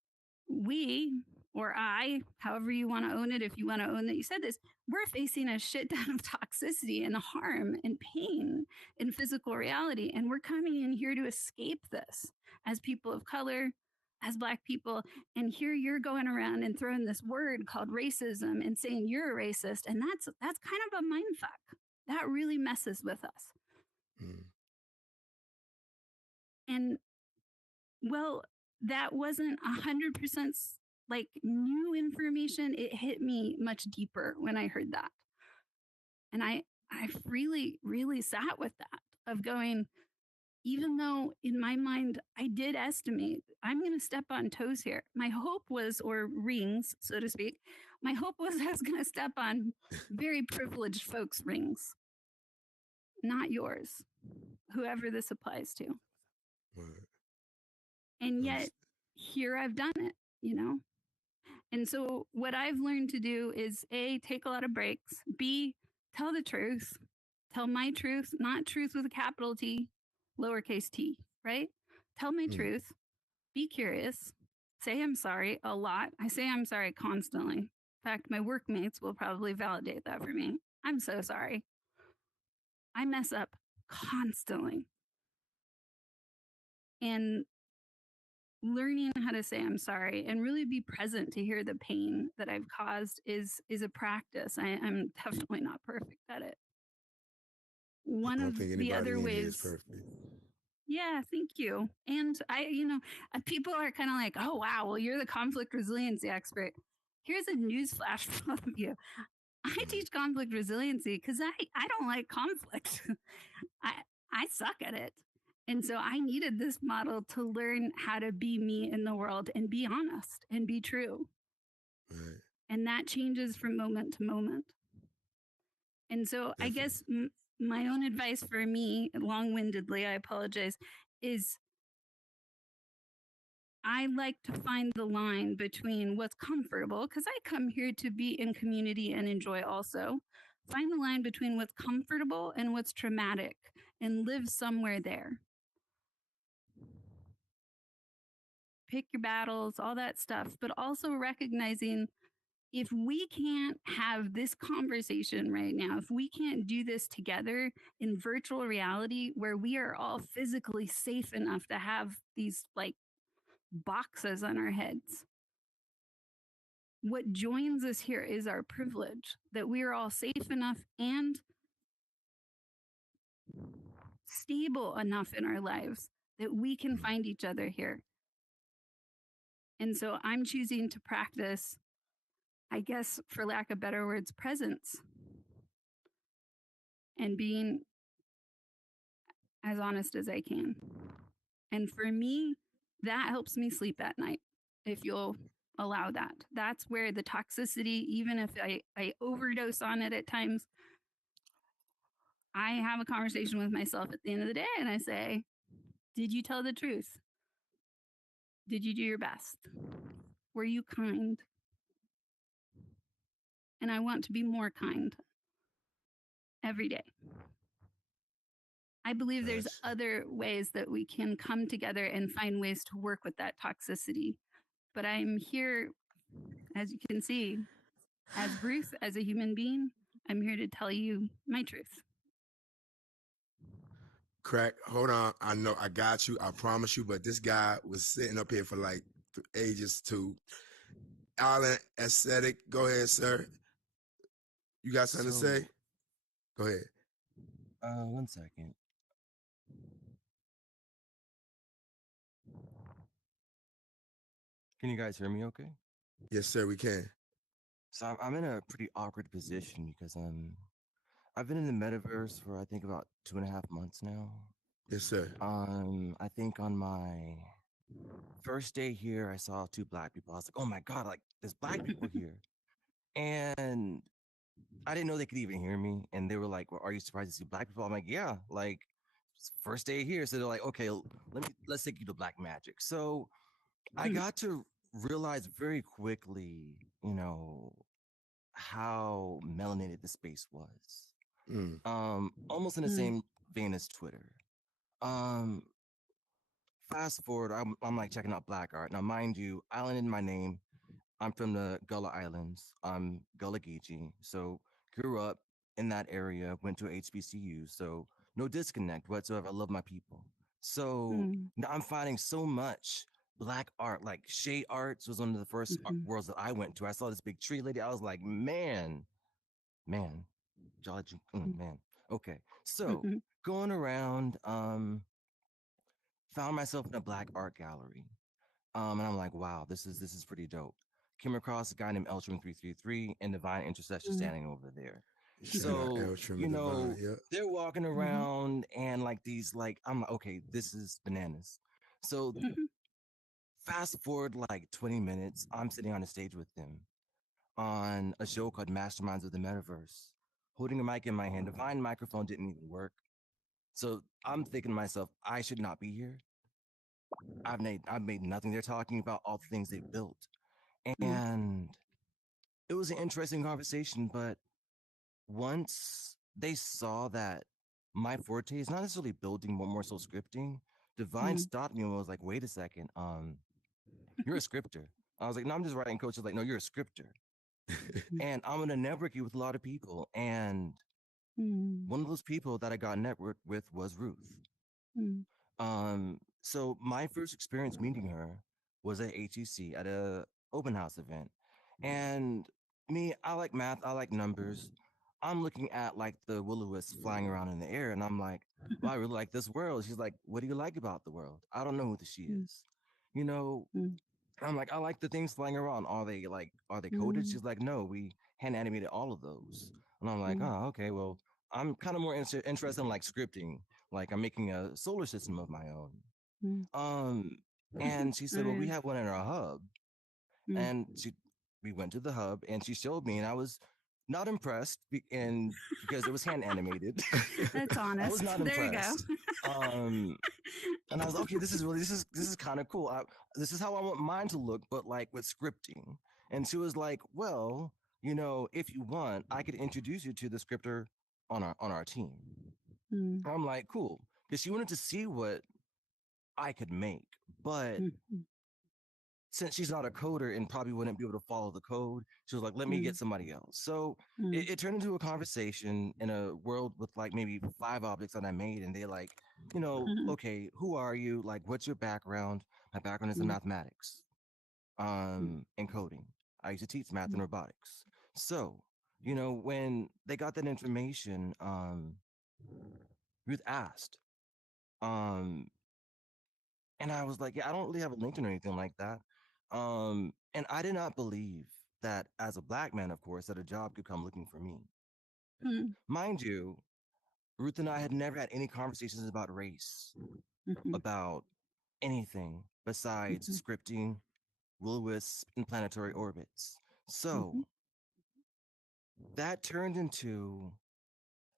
we, or I, however you want to own it, if you want to own that you said this, we're facing a shit ton of toxicity and harm and pain in physical reality. And we're coming in here to escape this as people of color, as Black people. And here you're going around and throwing this word called racism and saying you're a racist. And that's kind of a mind fuck. That really messes with us. And well, that wasn't 100% like new information. It hit me much deeper when I heard that. And I really, really sat with that of going, even though in my mind, I did estimate I'm going to step on toes here. My hope was, or rings, so to speak, my hope was I was going to step on very privileged folks' rings. not yours, whoever this applies to. Right. And yet, Understand. here I've done it, you know? And so, what I've learned to do is A, take a lot of breaks, B, tell the truth, tell my truth, not truth with a capital T, lowercase t, right? Tell my Mm. truth, be curious, say I'm sorry a lot. I say I'm sorry constantly. In fact, my workmates will probably validate that for me. I'm so sorry. I mess up constantly. And learning how to say I'm sorry and really be present to hear the pain that I've caused is a practice. I'm definitely not perfect at it. I One don't of think the other anybody in here is ways, perfect. yeah, thank you. And people are kind of like, oh wow, well you're the conflict resiliency expert. Here's a news flash for all of you. I teach conflict resiliency because I don't like conflict. I I suck at it. And so I needed this model to learn how to be me in the world and be honest and be true. Right. And that changes from moment to moment. And so I Definitely. guess my own advice for me, long windedly, I apologize, is I like to find the line between what's comfortable, because I come here to be in community and enjoy also. Find the line between what's comfortable and what's traumatic and live somewhere there. Pick your battles, all that stuff, but also recognizing if we can't have this conversation right now, if we can't do this together in virtual reality where we are all physically safe enough to have these like boxes on our heads, what joins us here is our privilege that we are all safe enough and stable enough in our lives that we can find each other here. And so I'm choosing to practice, I guess, for lack of better words, presence and being as honest as I can. And for me, that helps me sleep at night, if you'll allow that. That's where the toxicity, even if I overdose on it at times, I have a conversation with myself at the end of the day and I say, did you tell the truth? Did you do your best? Were you kind? And I want to be more kind every day. I believe there's Gotcha. other ways that we can come together and find ways to work with that toxicity. But I'm here, as you can see, as Ruth, as a human being. I'm here to tell you my truth. Crack, hold on. I know I got you. I promise you. But this guy was sitting up here for like ages too. Alan Aesthetic, go ahead, sir. You got something to say? Go ahead. 1 second. Can you guys hear me okay? Yes, sir, we can. So I'm in a pretty awkward position because I've been in the metaverse for I think about 2.5 months now. Yes, sir. I think on my first day here, I saw 2 black people. I was like, oh my God, like there's black people here. And I didn't know they could even hear me. And they were like, well, are you surprised to see black people? I'm like, yeah, like it's first day here. So they're like, okay, let's take you to black magic. So I got to realize very quickly, how melanated the space was. Mm. Almost in the same vein as Twitter. Um, Fast forward, I'm like checking out black art. Now, mind you, island in my name. I'm from the Gullah Islands. I'm Gullah Geechee. So grew up in that area, went to HBCU. So no disconnect whatsoever. I love my people. So now I'm finding so much black art, like Shea Arts was one of the first worlds that I went to. I saw this big tree lady. I was like, man, George, man. Okay. So going around, found myself in a black art gallery. And I'm like, wow, this is pretty dope. Came across a guy named Eltram333 and Divine Intercession standing over there. Shout out So, El Trim and Divine. Yep. they're walking around and like these, like, I'm like, okay, this is bananas. So fast forward like 20 minutes, I'm sitting on a stage with them on a show called Masterminds of the Metaverse, holding a mic in my hand. Divine microphone didn't even work. So I'm thinking to myself, I should not be here. I've made nothing. They're talking about all the things they built. Mm, And it was an interesting conversation, but once they saw that my forte is not necessarily building, but more so scripting, Divine mm, stopped me and was like, wait a second, you're a scripter. I was like, no, I'm just writing coach. She's like, no, you're a scripter. mm, And I'm gonna network you with a lot of people. And mm, one of those people that I got networked with was Ruth. mm, So my first experience meeting her was at HEC at a open house event. And me, I like math, I like numbers. I'm looking at like the will-o-wisps flying around in the air, and I'm like, well, I really like this world. She's like, what do you like about the world? I don't know who she mm, is. You know, mm, I'm like, I like the things flying around. Are they coded? mm, She's like, no, we hand animated all of those. And I'm like, mm, oh, okay, well, I'm kind of more interested in like scripting. Like I'm making a solar system of my own. mm. Um, and she Oh, said, well, we yeah. have one in our hub. Mm. And we went to the hub and she showed me and I was not impressed and because it was hand animated. That's I was honest. not There you go. impressed. Um, and I was like, okay, this is kind of cool. This is how I want mine to look, but like with scripting. And she was like, well, if you want, I could introduce you to the scripter on our team. Mm, I'm like, cool, because she wanted to see what I could make, but mm, mm, since she's not a coder and probably wouldn't be able to follow the code, she was like, let me mm, get somebody else. So mm, it turned into a conversation in a world with like maybe 5 objects that I made. And they're like, mhm, okay, who are you? Like, what's your background? My background is in mm, mathematics, mm, and coding. I used to teach math and mm, robotics. So, when they got that information, Ruth asked, um, and I was like, yeah, I don't really have a LinkedIn or anything like that. And I did not believe that as a black man, of course, that a job could come looking for me. mm, Mind you, Ruth and I had never had any conversations about race, mhm, about anything besides mhm, scripting, will-o-wisp, and planetary orbits. So mhm, that turned into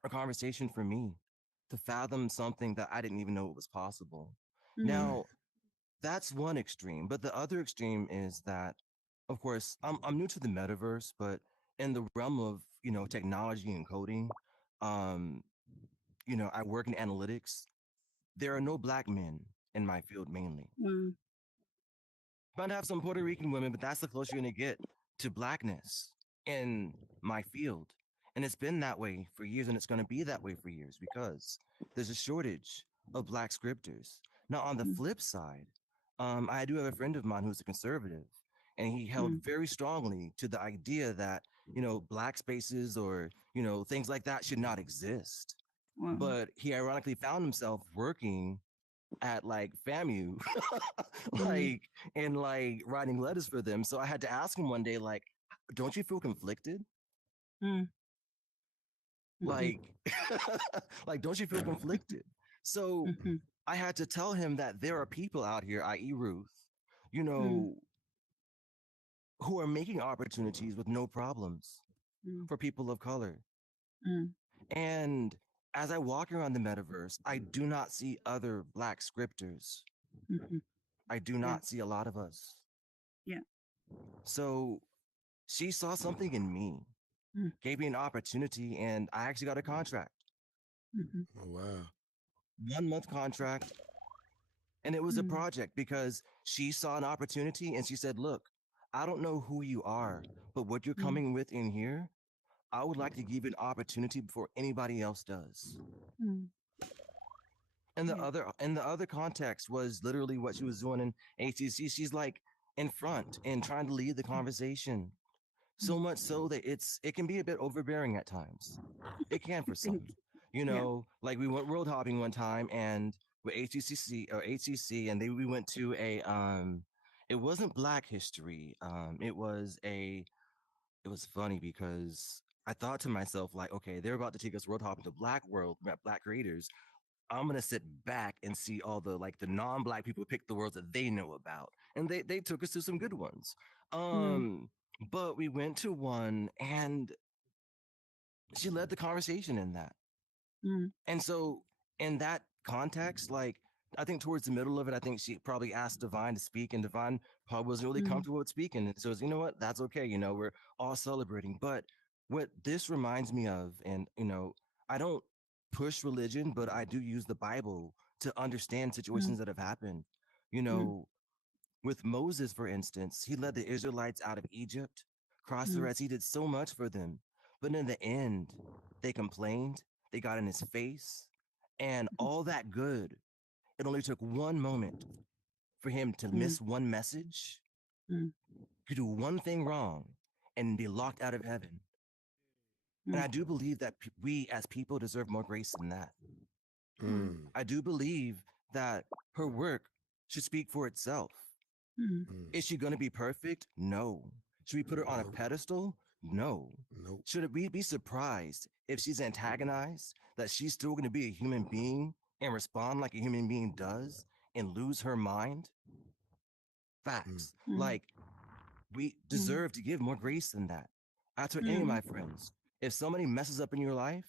a conversation for me to fathom something that I didn't even know it was possible. mm, Now, that's one extreme, but the other extreme is that, of course, I'm new to the metaverse, but in the realm of technology and coding, um, I work in analytics. There are no black men in my field mainly. mm, Might have some Puerto Rican women, but that's the closer you're gonna get to blackness in my field. And it's been that way for years, and it's gonna be that way for years because there's a shortage of black scripters. Now, on the mm, flip side, I do have a friend of mine who's a conservative, and he held mm. very strongly to the idea that, black spaces or, things like that should not exist. Wow. But he ironically found himself working at like FAMU, Mm, like and like writing letters for them. So I had to ask him one day, like, don't you feel conflicted? mm, mhm, Like, like, don't you feel conflicted? So mhm, I had to tell him that there are people out here, i.e., Ruth, you mm, know, who are making opportunities with no problems mm, for people of color. mm, And as I walk around the metaverse, I do not see other black scripters. mhm. I do Yeah, not see a lot of us. yeah. So she saw something in me, Mm, gave me an opportunity, and I actually got a contract. mhm, Oh wow. 1 month contract. And it was a mm, project because she saw an opportunity and she said, look, I don't know who you are, but what you're mm, coming with in here, I would like to give you an opportunity before anybody else does. mm. And the Yeah. other context was literally what she was doing in ATC. She's like in front and trying to lead the Mm, conversation. mm. So much so that it can be a bit overbearing at times. It can for Thank some. you. Yeah. Like we went world hopping one time and with HCC, and we went to a it wasn't Black History. It was funny because I thought to myself, like, okay, they're about to take us world hopping to Black World, Black creators. I'm gonna sit back and see all the like the non-black people pick the worlds that they know about. And they took us to some good ones. Mm, Um, but we went to one and she led the conversation in that. mm, And so in that context, like I think towards the middle of it, I think she probably asked Divine to speak, and Divine probably wasn't really Mm, comfortable with speaking. And so, you know what? That's okay. You know, we're all celebrating. But what this reminds me of, and I don't push religion, but I do use the Bible to understand mm, situations that have happened. You mm, know, with Moses, for instance, he led the Israelites out of Egypt, crossed the mm, Red Sea, did so much for them. But in the end, they complained, they got in his face, and all that good, it only took one moment for him to mm, miss one message, mm, to do one thing wrong, and be locked out of heaven. And mm, I do believe that we as people deserve more grace than that. mm, Mm, I do believe that her work should speak for itself. mm, mm. Is she going to be perfect? No. Should we put her on a Nope. pedestal? No. Nope. Should we be surprised if she's antagonized, that she's still going to be a human being and respond like a human being does and lose her mind? Mm, Facts. mm, Like, we mm, deserve to give more grace than that. I told any of mm, my friends, if somebody messes up in your life,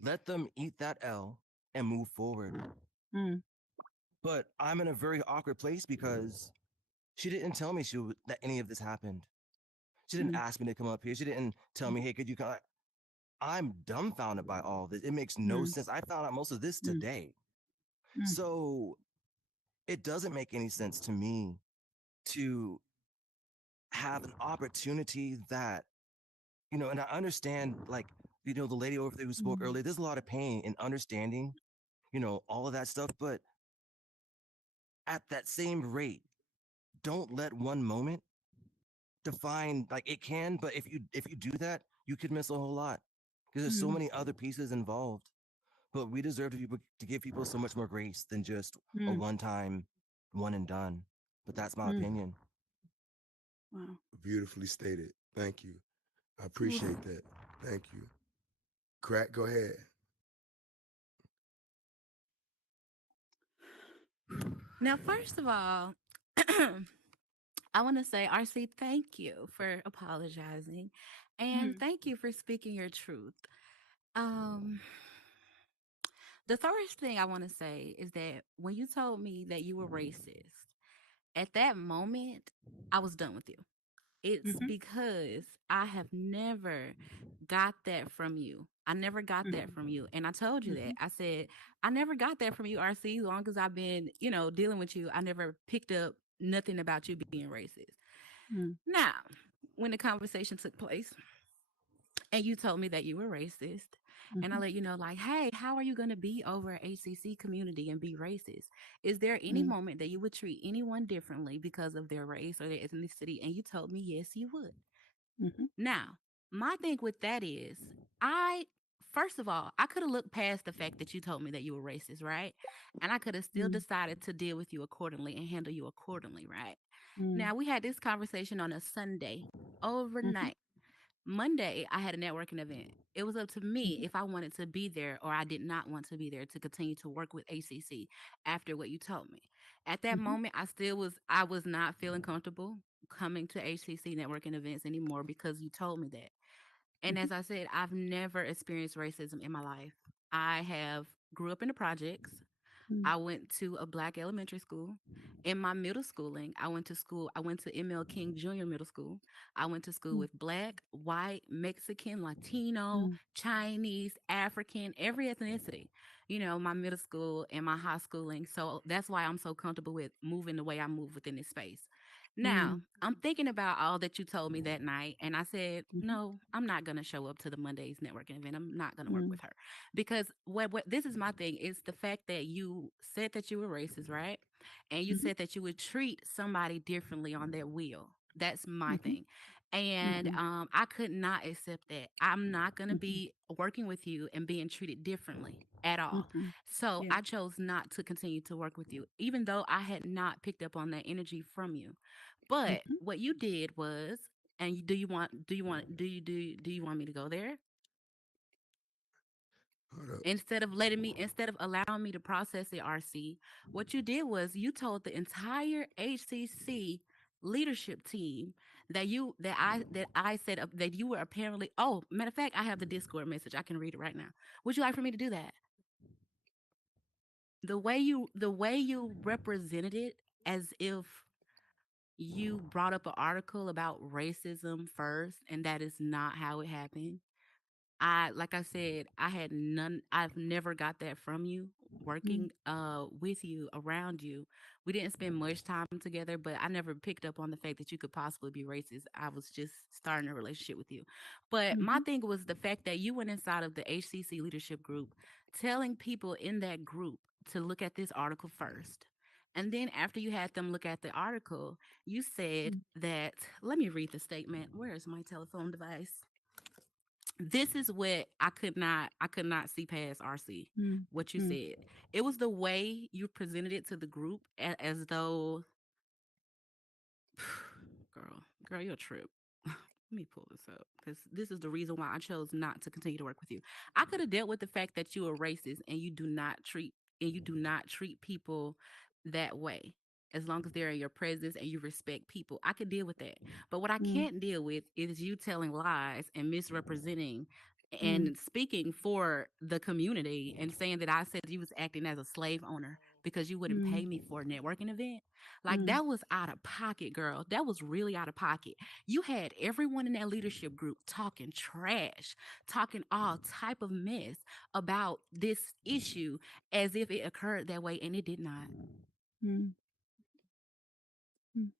let them eat that L and move forward. mm, But I'm in a very awkward place because she didn't tell me that any of this happened. She didn't mm, ask me to come up here. She didn't tell me, hey, could you come? I'm dumbfounded by all this. It makes no mm, sense. I found out most of this mm, today. mm, So it doesn't make any sense to me to have an opportunity that, and I understand, like, the lady over there who spoke mm, earlier, there's a lot of pain in understanding, all of that stuff. But at that same rate, don't let one moment define, like, it can, but if you do that, you could miss a whole lot because there's so mm, many other pieces involved. But we deserve to give people so much more grace than just a mm, one time, one and done. But that's my mm. opinion. Wow. Beautifully stated. Thank you. I Oof. appreciate that. Thank you. Crack, go ahead. Now, first of all, I want to say, RC, thank you for apologizing and Mm, thank you for speaking your truth. Um, the first thing I want to say is that when you told me that you were racist, at that moment, I was done with you. It's mhm, because I have never got that from you. I never got mm, that from you. And I told you that. mhm, I said, I never got that from you, RC. As long as I've been, dealing with you, I never picked up nothing about you being racist. mm, Now, when the conversation took place and you told me that you were racist, and I mhm, let you know, like, hey, how are you going to be over ACC community and be racist? Is there any mm, moment that you would treat anyone differently because of their race or their ethnicity? And you told me, yes, you would. mhm, Now, my thing with that is, I first of all, I could have looked past the fact that you told me that you were racist, right? And I could have still mm, decided to deal with you accordingly and handle you accordingly, right? mm, Now, we had this conversation on a Sunday mhm, overnight. Monday, I had a networking event. It was up to me mhm, if I wanted to be there or I did not want to be there to continue to work with ACC after what you told me. At that mhm, moment, I was not feeling comfortable coming to ACC networking events anymore because you told me that. And mhm, as I said, I've never experienced racism in my life. I have grew up in the projects. mm, I went to a black elementary school. In my middle schooling, I went to ML King Junior Middle School. I went to school mm, with black, white, Mexican, Latino, mm, Chinese, African, every ethnicity. My middle school and my high schooling. So that's why I'm so comfortable with moving the way I move within this space. Now, mm, I'm thinking about all that you told me that night, and I said, mhm, no, I'm not going to show up to the Monday's networking event. I'm not going to work mm, with her because what this is my thing is the fact that you said that you were racist, right? And you mhm, said that you would treat somebody differently on their will. That's my mhm, thing. And mhm, I could not accept that. I'm not going to mhm, be working with you and being treated differently at all. mhm. So Yeah. I chose not to continue to work with you, even though I had not picked up on that energy from you. But Mhm. what you did was, and do you want me to go there? Hold up. Instead of allowing me to process it, RC, what you did was you told the entire HCC leadership team that I said that you were apparently. Oh, matter of fact, I have the Discord message. I can read it right now. Would you like for me to do that? the way you represented it as if you brought up an article about racism first, and that is not how it happened. Like I said, I've never got that from you Mm, working with you, around you. We didn't spend much time together, but I never picked up on the fact that you could possibly be racist. I was just starting a relationship with you. But my mhm, thing was the fact that you went inside of the HCC leadership group, telling people in that group to look at this article first. And then after you had them look at the article, you said mm, that, let me read the statement. Where is my telephone device? This is what I could not see past, RC. mm, What you mm, said, it was the way you presented it to the group, as though girl, you're a trip. Let me pull this up, because this is the reason why I chose not to continue to work with you. I could have dealt with the fact that you are racist and you do not treat people that way. As long as they're in your presence and you respect people, I could deal with that. But what I mm, can't deal with is you telling lies and misrepresenting mm, and speaking for the community and saying that I said you was acting as a slave owner because you wouldn't mm, pay me for a networking event. Like, mm, that was out of pocket, girl. That was really out of pocket. You had everyone in that leadership group talking trash, talking all type of mess about this issue as if it occurred that way, and it did not. mm, mm,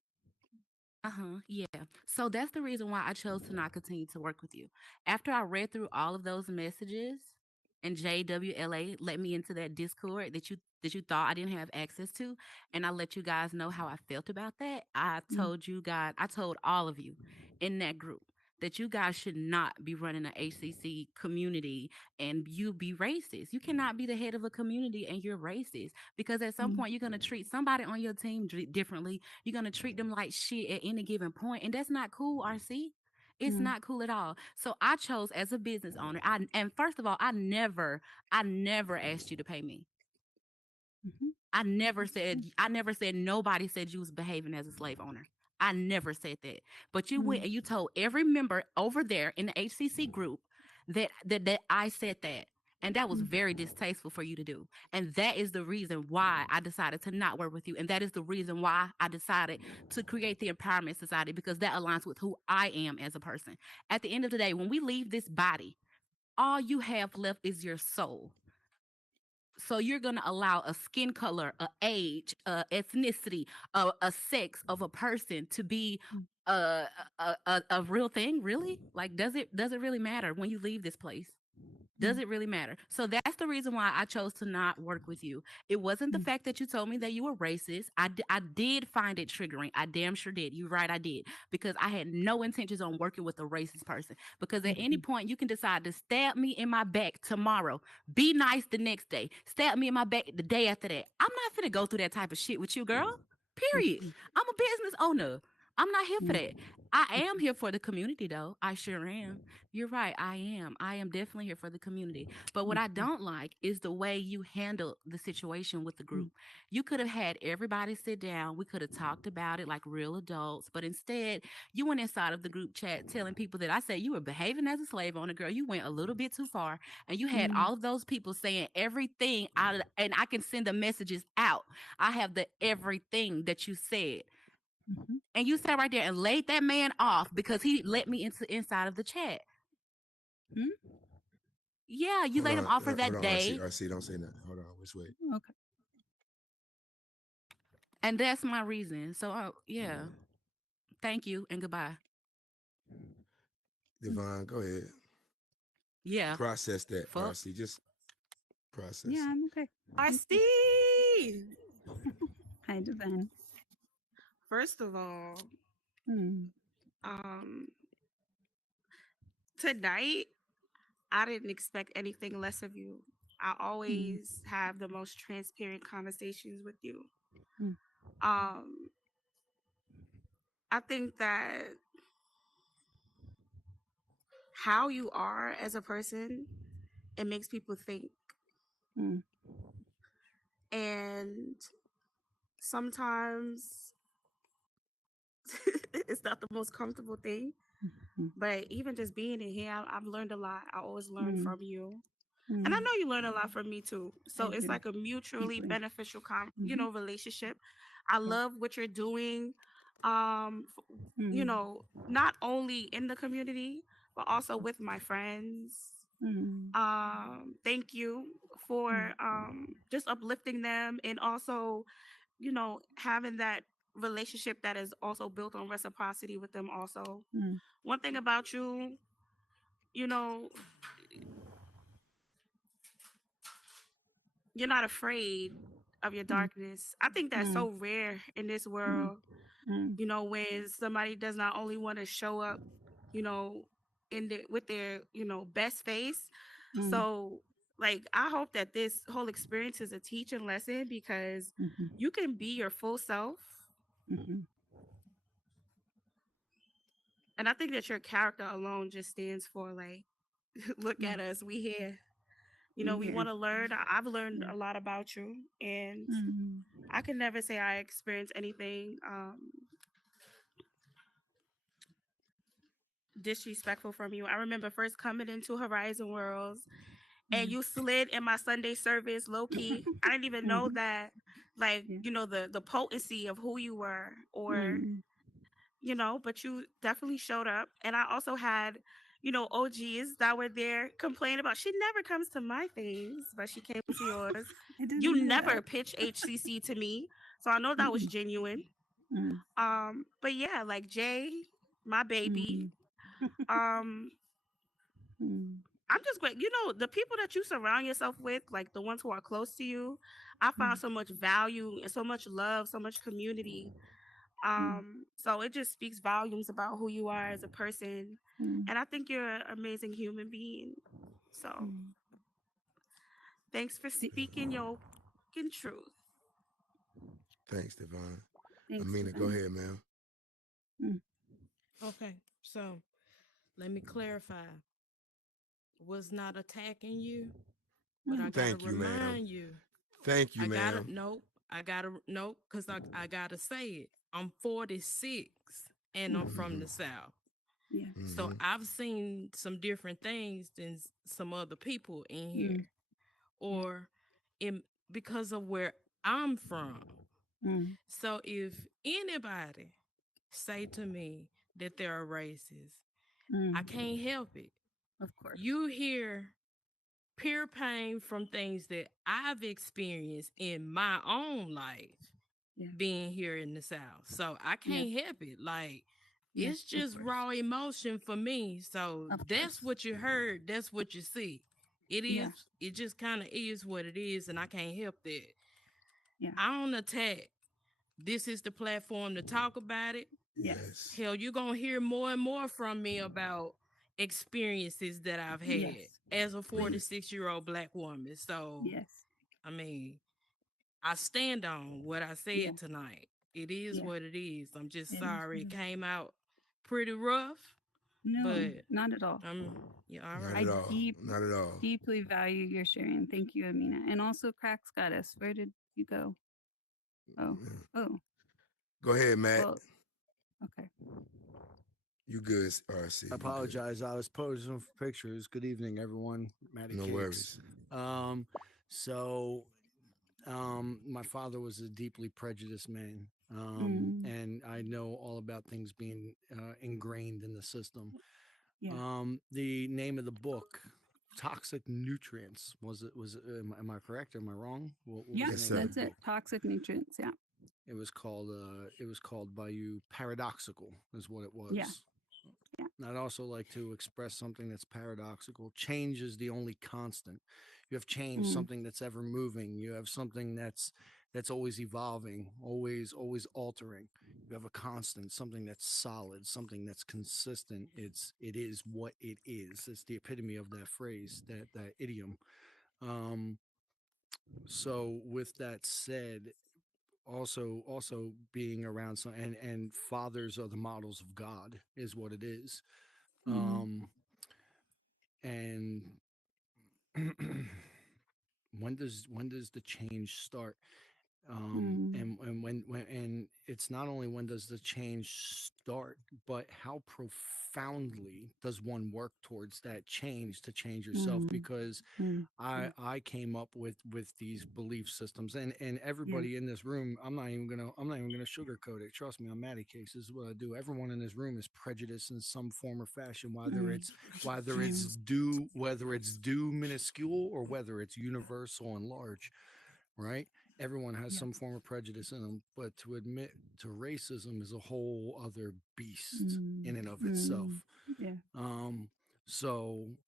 Uh-huh. Yeah. So that's the reason why I chose to not continue to work with you. After I read through all of those messages and JWLA let me into that Discord that you thought I didn't have access to, and I let you guys know how I felt about that. mm, I told all of you in that group that you guys should not be running an HCC community and you be racist. You cannot be the head of a community and you're racist, because at some mm, point you're going to treat somebody on your team differently. You're going to treat them like shit at any given point, and that's not cool, RC. It's mm, not cool at all. So I chose, as a business owner, and first of all, I never asked you to pay me. mhm, I never said nobody said you was behaving as a slave owner. I never said that. But you went mm, and you told every member over there in the HCC group that I said that. And that was mm, very distasteful for you to do. And that is the reason why I decided to not work with you. And that is the reason why I decided to create the Empowerment Society, because that aligns with who I am as a person. At the end of the day, when we leave this body, all you have left is your soul. So you're going to allow a skin color, a age, a ethnicity, a sex of a person to be mm, a, a real thing? Really? Like, does it really matter when you leave this place? Does mm, it really matter? So that's the reason why I chose to not work with you. It wasn't the mm, fact that you told me that you were racist. I did find it triggering. I damn sure did. You're right, I did. Because I had no intentions on working with a racist person. Because at any mhm, point, you can decide to stab me in my back tomorrow. Be nice the next day. Stab me in my back the day after that. I'm not finna go through that type of shit with you, girl. Period. mhm, I'm a business owner. I'm not here for mm, that. I am here for the community, though. I sure am. You're right. I am. I am definitely here for the community. But what I mhm, don't like is the way you handled the situation with the mm, group. You could have had everybody sit down. We could have talked about it like real adults. But instead, you went inside of the group chat telling people that I said you were behaving as a slave owner, girl. You went a little bit too far. And you had mm, all of those people saying everything out of, and I can send the messages out. I have the everything that you said. mhm, And you sat right there and laid that man off because he let me into inside of the chat. mm. Yeah, you laid him off for Hold that on, RC, day. RC, don't say nothing. Hold on, let's wait. Okay. And that's my reason. So, yeah, thank you and goodbye. Mm. Divine, go ahead. Yeah, Process that, fuck. RC. Just process Yeah, it. I'm okay. I Thank you. see. Hi, Divine. First of all, Mm, um, tonight I didn't expect anything less of you. I mm, always have the most transparent conversations with you. mm, Um, I think that how you are as a person, it makes people think, mm, and sometimes it's not the most comfortable thing. mm, But even just being in here, I've learned a lot. I always learn mm, from you. And I Mm. know you learn a lot from me too. So I it's do like a mutually deeply. beneficial, Hmm. relationship. I Yeah. love what you're doing. Mm. Not only in the community, but also with my friends. Mm. Thank you Mm. for just uplifting them, and also, having that relationship that is also built on reciprocity with them also. Mm. One thing about you, you know, you're not afraid of your Mm. darkness. I think that's Mm. so rare in this Mm. world, Mm. when somebody does not only want to show up, you know, with their, best face. Mm. So, like, I hope that this whole experience is a teaching lesson, because Mhm. you can be your full self. Mhm. And I think that your character alone just stands for, like, look Yeah. at us, we here. We We here. want to learn. I've learned Yeah. a lot about you, and Mm. I can never say I experienced anything disrespectful from you. I remember first coming into Horizon Worlds, and Mm. you slid in my Sunday service low key. I didn't even know Mhm. that, like, Yeah. the potency of who you were, or, Mm. but you definitely showed up. And I also had, OGs that were there complaining about, she never comes to my things, but she came to yours. I didn't You know never that. pitch HCC to me. So I know that was Mm-mm. genuine. Mm. But yeah, like Jay, my baby. Mm. Um, Mm. I'm just great. The people that you surround yourself with, like the ones who are close to you, I found Mm. so much value and so much love, so much community. Mm. So it just speaks volumes about who you are as a person. Mm. And I think you're an amazing human being. So Mm. thanks for Th- speaking your fucking truth. Thanks, Devon. Thanks, Amina, go Divine. ahead, ma'am. Mm. Okay, so let me clarify. Was not attacking you, but I Mm. gotta Thank you, ma'am. remind you. Thank you, I gotta ma'am. nope. I gotta nope, cause I gotta say it. I'm 46 and I'm Mm. from Mm-hmm. the South. Yeah. So Mm-hmm. I've seen some different things than some other people in Mm. here. Yeah. Or in because of where I'm from. Mm. So if anybody say to me that they are racist, I Mm. can't help it. Of course. You hear pure pain from things that I've experienced in my own life Yeah. being here in the South. So I Yeah. can't help it. Like, Yeah. it's Of just course. raw emotion for me. So Of that's course. what you heard. That's what you see. It Yeah. is, it just kind of is what it is. And I can't help that. Yeah. I don't attack. This is the platform to talk about it. Yes. Yes. Hell, you're going to hear more and more from me about experiences that I've Yes. had as a Please. 46-year-old black woman. So, Yes. I mean, I stand on what I Yeah. said tonight. It is Yeah. what it is. I'm just It is sorry what it it is. came out pretty rough, No, but not at all. yeah, all Not I at right. all. Not at all. deeply value your sharing. Thank you, Amina. And also, Cracks Goddess. Where did you go? Oh, Yeah. oh. Go ahead, Matt. Well, okay. You good, RC. I You good. apologize. I was posing for pictures. Good evening, everyone. Matty No Cakes. worries. Um, so my father was a deeply prejudiced man. Mm. And I know all about things being ingrained in the system. Yeah. The name of the book, Toxic Nutrients, am I correct? Am I wrong? What Yeah. was Yes, the name of sir. the That's it. book? Toxic nutrients. Yeah. It was called by you Paradoxical is what it Yeah. was. Yeah. And I'd also like to express something that's paradoxical. Change is the only constant. You have change, Mm. something that's ever moving. You have something that's always evolving, always altering. You have a constant, something that's solid, something that's consistent. It is what it is. It's the epitome of that phrase, that idiom. Um, so with that said, also being around some and fathers are the models of God is what it is. Mm. Um, and when does the change start? And when it's not only when does the change start, but how profoundly does one work towards that change to change yourself? Because I came up with these belief systems, and Yeah. everybody in this room, I'm not even gonna sugarcoat it. Trust me, I'm Matty Case. This is what I do. Everyone in this room is prejudiced in some form or fashion, whether it's due minuscule or whether it's universal and large, right? Everyone has Yeah. some form of prejudice in them, but to admit to racism is a whole other beast in and of itself. Yeah. So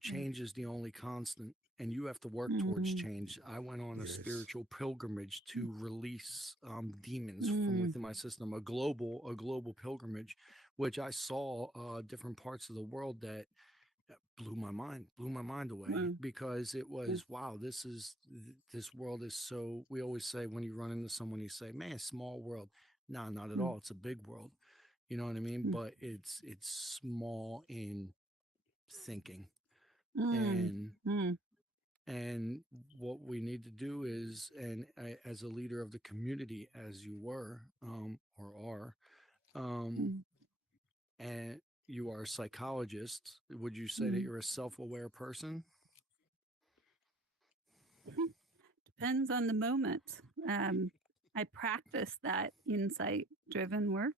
change is the only constant, and you have to work towards change. I went on a Yes. spiritual pilgrimage to release demons from within my system, a global pilgrimage, which I saw different parts of the world that blew my mind away, Wow. because it Yeah. was, wow, this world is so, we always say when you run into someone, you say, man, small world. No, not at all. It's a big world. You know what I mean? But it's small in thinking. And and what we need to do is, and as a leader of the community, as you were, or are, and you are a psychologist, would you say that you're a self-aware person? Depends on the moment. I practice that insight driven work.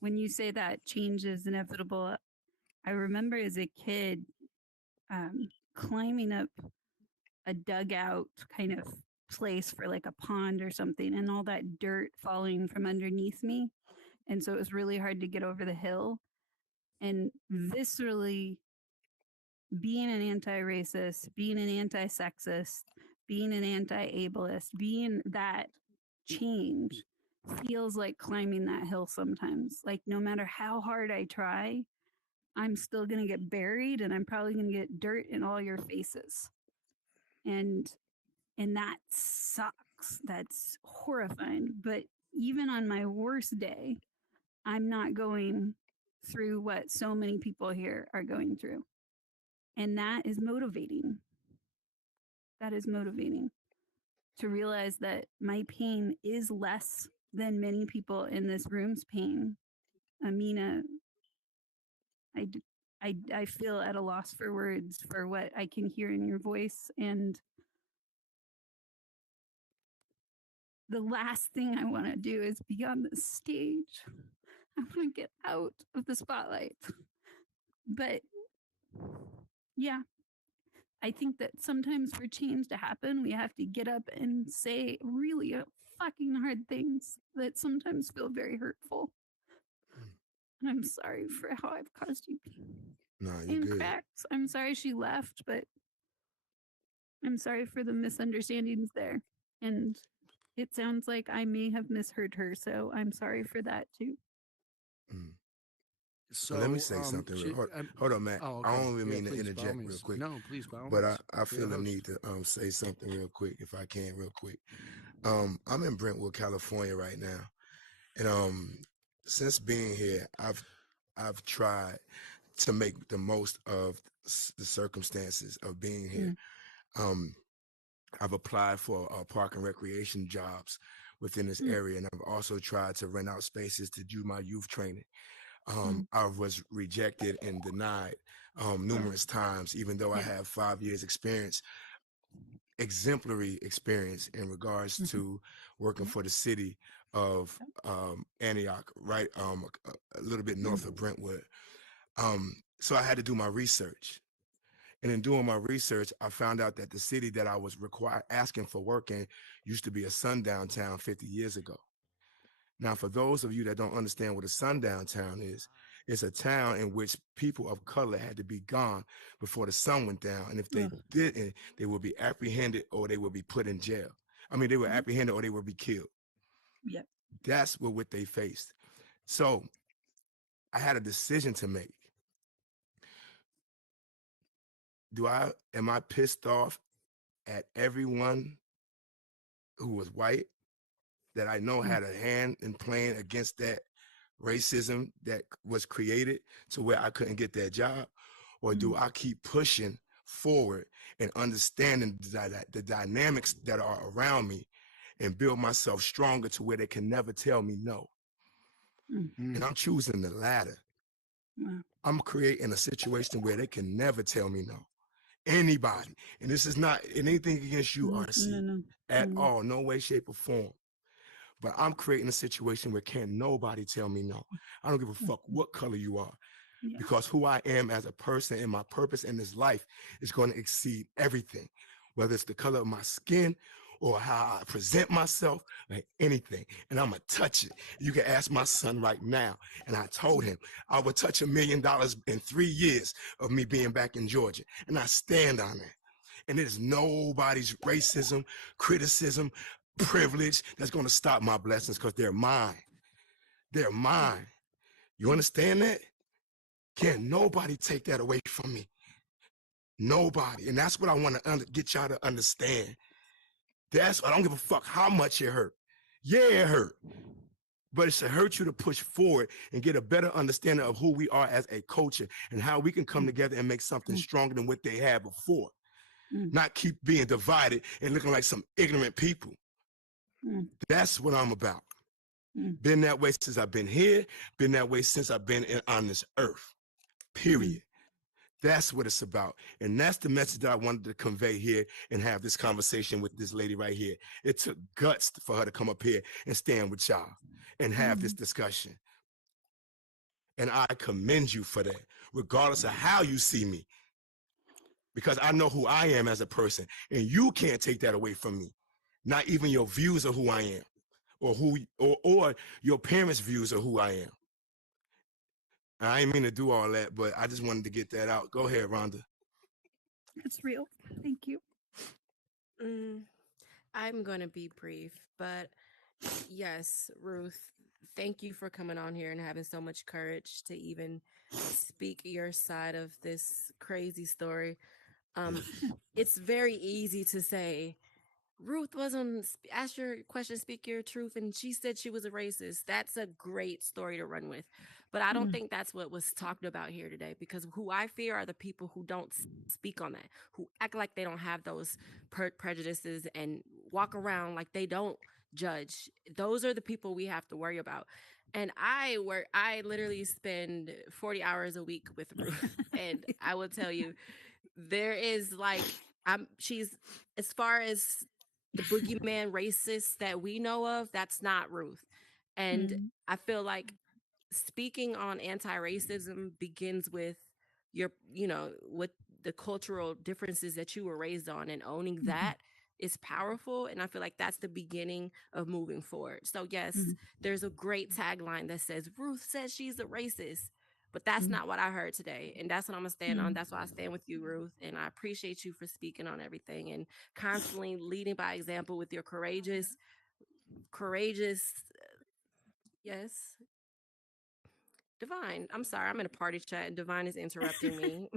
When you say that change is inevitable, I remember as a kid climbing up a dugout kind of place for like a pond or something, and all that dirt falling from underneath me. And so it was really hard to get over the hill. And viscerally, being an anti racist, being an anti sexist, being an anti ableist, being that change feels like climbing that hill sometimes. Like, no matter how hard I try, I'm still going to get buried and I'm probably going to get dirt in all your faces. And that sucks. That's horrifying. But even on my worst day, I'm not going through what so many people here are going through. And that is motivating. That is motivating to realize that my pain is less than many people in this room's pain. Amina, I feel at a loss for words for what I can hear in your voice. And the last thing I want to do is be on the stage. I want to get out of the spotlight. But yeah, I think that sometimes for change to happen, we have to get up and say really fucking hard things that sometimes feel very hurtful. And I'm sorry for how I've caused you No, you're pain, good. cracks. I'm sorry she left, but I'm sorry for the misunderstandings there. And it sounds like I may have misheard her, so I'm sorry for that too. So Well, let me say something real. Hold on, Matt. Oh, I okay. don't even Yeah, mean to please, by all interject real means. quick. No, please, by all But means. I You're feel the the host. need to say something real quick, if I can, real quick. I'm in Brentwood, California right now, and since being here, I've tried to make the most of the circumstances of being here. I've applied for park and recreation jobs within this area, and I've also tried to rent out spaces to do my youth training. I was rejected and denied numerous times, even though I have 5 years experience, exemplary experience in regards to working for the city of Antioch, right? A little bit north of Brentwood. So I had to do my research. And in doing my research, I found out that the city that I was asking for work in used to be a sundown town 50 years ago. Now, for those of you that don't understand what a sundown town is, it's a town in which people of color had to be gone before the sun went down. And if they didn't, they would be apprehended or they would be put in jail. I mean, they were apprehended or they would be killed. Yep. That's what they faced. So I had a decision to make. Am I pissed off at everyone who was white that I know had a hand in playing against that racism that was created to where I couldn't get that job? Or do I keep pushing forward and understanding the dynamics that are around me and build myself stronger to where they can never tell me no. And I'm choosing the latter. I'm creating a situation where they can never tell me no. Anybody. And this is not anything against you, RC, at all, no way, shape, or form. But I'm creating a situation where can't nobody tell me no. I don't give a fuck what color you are. Because who I am as a person and my purpose in this life is going to exceed everything, whether it's the color of my skin or how I present myself, like anything. And I'm going to touch it. You can ask my son right now. And I told him I would touch $1 million in 3 years of me being back in Georgia. And I stand on that. And it is nobody's racism, criticism, privilege that's going to stop my blessings because they're mine. They're mine. You understand that? Can't nobody take that away from me. Nobody. And that's what I want to get y'all to understand. I don't give a fuck how much it hurt. Yeah, it hurt. But it should hurt you to push forward and get a better understanding of who we are as a culture and how we can come together and make something stronger than what they had before. Not keep being divided and looking like some ignorant people. That's what I'm about. Been that way since I've been here, been that way since I've been on this earth. Period. That's what it's about. And that's the message that I wanted to convey here and have this conversation with this lady right here. It took guts for her to come up here and stand with y'all and have this discussion. And I commend you for that, regardless of how you see me. Because I know who I am as a person, and you can't take that away from me. Not even your views of who I am, or your parents' views of who I am. I didn't mean to do all that, but I just wanted to get that out. Go ahead, Rhonda. It's real. Thank you. I'm going to be brief, but yes, Ruth, thank you for coming on here and having so much courage to even speak your side of this crazy story. It's very easy to say, Ruth wasn't ask your question, speak your truth, and she said she was a racist. That's a great story to run with. But I don't think that's what was talked about here today, because who I fear are the people who don't speak on that, who act like they don't have those prejudices and walk around like they don't judge. Those are the people we have to worry about. And I literally spend 40 hours a week with Ruth. And I will tell you, there is like, she's, as far as the boogeyman racist that we know of, that's not Ruth. And I feel like speaking on anti-racism begins with with the cultural differences that you were raised on, and owning that is powerful. And I feel like that's the beginning of moving forward. So yes, there's a great tagline that says, Ruth says she's a racist. But that's not what I heard today. And that's what I'm going to stand on. That's why I stand with you, Ruth. And I appreciate you for speaking on everything and constantly leading by example with your courageous, yes. Divine, I'm sorry, I'm in a party chat and Divine is interrupting me.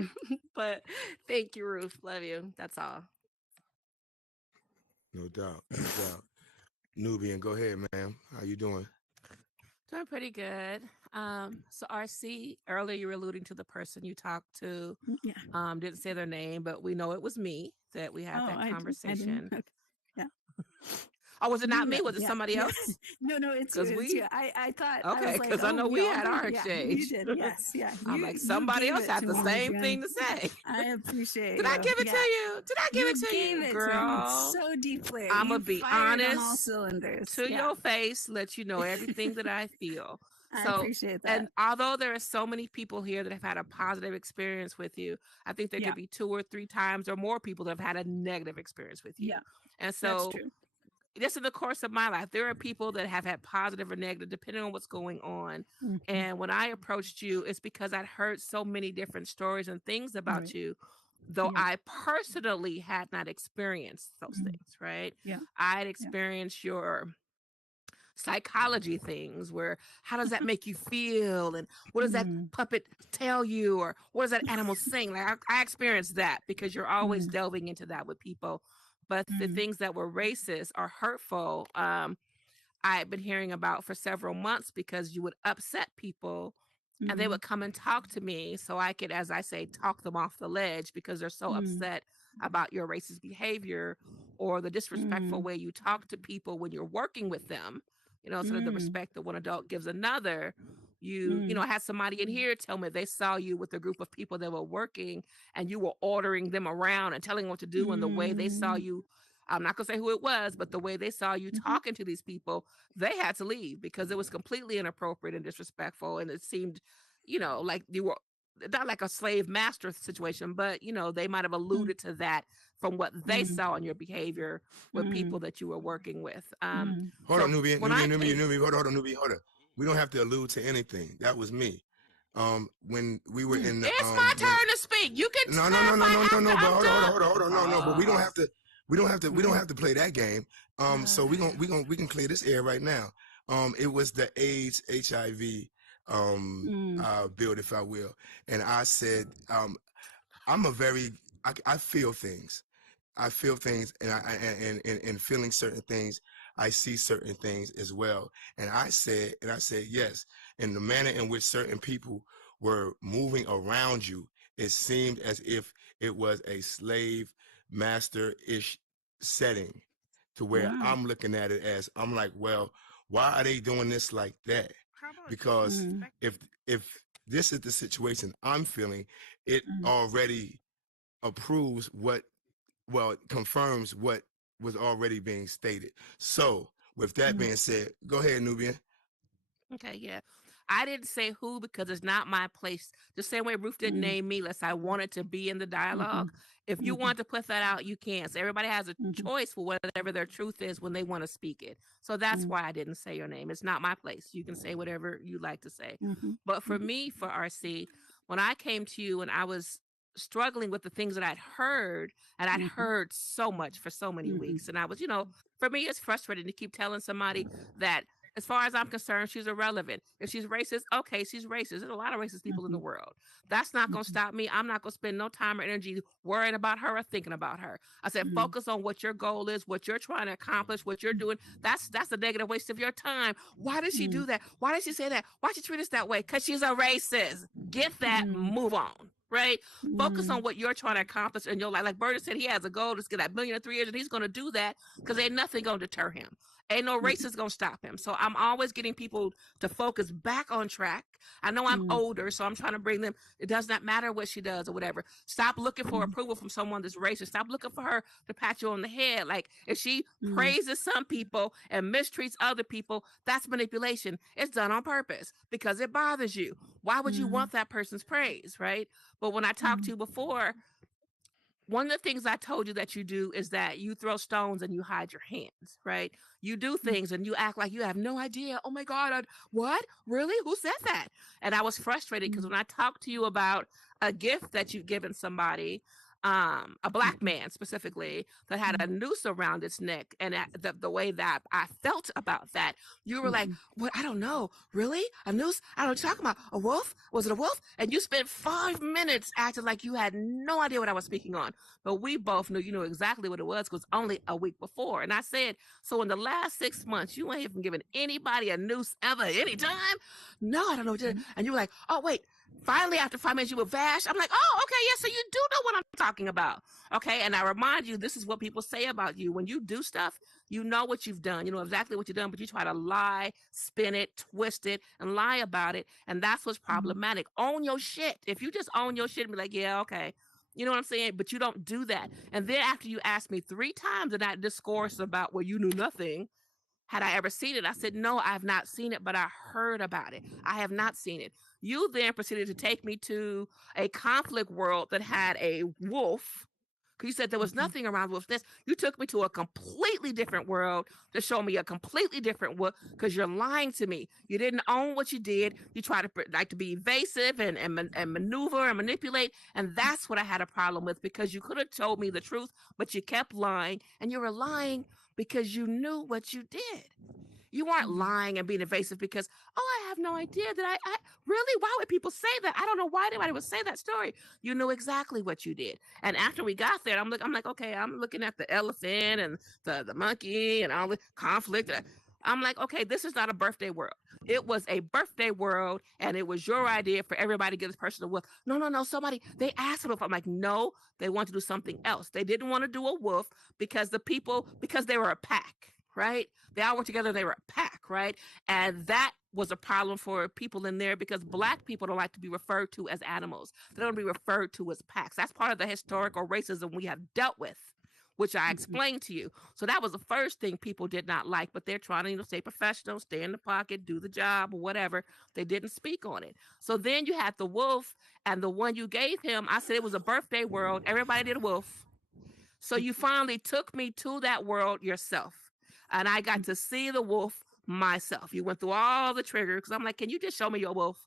But thank you, Ruth. Love you. That's all. No doubt. No doubt. Nubian, go ahead, ma'am. How you doing? Doing pretty good. So RC, earlier you were alluding to the person you talked to. Didn't say their name, but we know it was me that we had that conversation. Okay. Yeah. Oh, was it not me? Was it somebody else? No, it's you. I thought. Okay, because I know we had our exchange. You did. Yes. Yeah. I'm like, somebody else had the same thing to say. I appreciate. Did I give it to you? Did I give it to you, girl? So deeply. I'm gonna be honest. On all cylinders. To your face, let you know everything that I feel. I appreciate that. And although there are so many people here that have had a positive experience with you, I think there could be 2 or 3 times or more people that have had a negative experience with you. Yeah. And so that's true. Just in the course of my life, there are people that have had positive or negative, depending on what's going on. And when I approached you, it's because I'd heard so many different stories and things about you, though I personally had not experienced those things, right? Yeah. I had experienced your psychology things, where how does that make you feel, and what does that puppet tell you, or what does that animal sing? Like I experienced that because you're always delving into that with people. But the things that were racist or hurtful, I had been hearing about for several months, because you would upset people and they would come and talk to me so I could, as I say, talk them off the ledge because they're so upset about your racist behavior or the disrespectful way you talk to people when you're working with them. Sort of the respect that one adult gives another. I had somebody in here tell me they saw you with a group of people that were working and you were ordering them around and telling them what to do, and the way they saw you, I'm not going to say who it was, but the way they saw you talking to these people, they had to leave because it was completely inappropriate and disrespectful. And it seemed, like you were not like a slave master situation, but, they might have alluded to that from what they saw in your behavior with people that you were working with. Hold on, So Nubian, when I came, Hold on, Nubian, hold on. We don't have to allude to anything. That was me. When we were in the it's my turn to speak. You can no, clarify after but I'm done. hold on, no, but we don't have to we don't have to play that game. So we can clear this air right now. It was the AIDS HIV build, if I will. And I said, I'm a very I feel things. I feel things, and and feeling certain things, I see certain things as well. And I said yes. In the manner in which certain people were moving around you, it seemed as if it was a slave master-ish setting, to where I'm looking at it as, I'm like, well, why are they doing this like that? Because if this is the situation I'm feeling, it already approves it confirms what was already being stated. So with that being said, go ahead, Nubian. Okay, yeah. I didn't say who because it's not my place. The same way Ruth didn't name me unless I wanted to be in the dialogue. If you want to put that out, you can. So everybody has a choice for whatever their truth is when they want to speak it. So that's why I didn't say your name. It's not my place. You can say whatever you like to say. But for me, for RC, when I came to you and I was struggling with the things that I'd heard, and I'd heard so much for so many weeks, and I was, for me, it's frustrating to keep telling somebody that, as far as I'm concerned, she's irrelevant. If she's racist, okay, she's racist. There's a lot of racist people in the world. That's not going to stop me. I'm not going to spend no time or energy worrying about her or thinking about her. I said, focus on what your goal is, what you're trying to accomplish, what you're doing. That's a negative waste of your time. Why did she do that? Why did she say that? Why did she treat us that way? Because she's a racist. Get that, move on. Right? Focus on what you're trying to accomplish in your life. Like Bertie said, he has a goal to get that million in 3 years, and he's going to do that because ain't nothing going to deter him. Ain't no racist gonna stop him. So I'm always getting people to focus back on track. I know I'm older, so I'm trying to bring them. It does not matter what she does or whatever. Stop looking for approval from someone that's racist. Stop looking for her to pat you on the head. Like, if she praises some people and mistreats other people, that's manipulation. It's done on purpose because it bothers you. Why would you want that person's praise, right? But when I talked to you before, one of the things I told you that you do is that you throw stones and you hide your hands, right? You do things and you act like you have no idea. Oh my God, what? Really? Who said that? And I was frustrated because when I talked to you about a gift that you've given somebody, a black man specifically, that had a noose around its neck, and the way that I felt about that, you were like, what? I don't know. Really? A noose? I don't know what you're talking about. A wolf? Was it a wolf? And you spent 5 minutes acting like you had no idea what I was speaking on. But we both knew you knew exactly what it was because only a week before. And I said, so in the last 6 months, you ain't even given anybody a noose ever, anytime? No, I don't know what you're. And you were like, oh, wait. Finally, after 5 minutes, you were vashed. I'm like, oh, okay, yeah, so you do know what I'm talking about. Okay, and I remind you, this is what people say about you. When you do stuff, you know what you've done. You know exactly what you've done, but you try to lie, spin it, twist it, and lie about it. And that's what's problematic. Own your shit. If you just own your shit and be like, yeah, okay. You know what I'm saying? But you don't do that. And then after you asked me 3 times in that discourse about, well, you knew nothing, had I ever seen it? I said, no, I have not seen it, but I heard about it. I have not seen it. You then proceeded to take me to a conflict world that had a wolf. Because you said there was nothing around wolf's nest. You took me to a completely different world to show me a completely different world because you're lying to me. You didn't own what you did. You tried to like to be evasive and maneuver and manipulate. And that's what I had a problem with, because you could have told me the truth, but you kept lying. And you were lying because you knew what you did. You weren't lying and being evasive because, oh, I have no idea that I really, why would people say that? I don't know why anybody would say that story. You knew exactly what you did. And after we got there, I'm like, okay, I'm looking at the elephant and the monkey and all the conflict. I'm like, okay, this is not a birthday world. It was a birthday world, and it was your idea for everybody to get this person a wolf. No. Somebody, they asked for a wolf. I'm like, no, they want to do something else. They didn't want to do a wolf because because they were a pack, right? They all worked together. They were a pack, right? And that was a problem for people in there because Black people don't like to be referred to as animals. They don't want to be referred to as packs. That's part of the historical racism we have dealt with, which I explained to you. So that was the first thing people did not like, but they're trying to, stay professional, stay in the pocket, do the job or whatever. They didn't speak on it. So then you had the wolf, and the one you gave him, I said it was a birthday world. Everybody did a wolf. So you finally took me to that world yourself, and I got to see the wolf myself. You went through all the triggers because I'm like, can you just show me your wolf?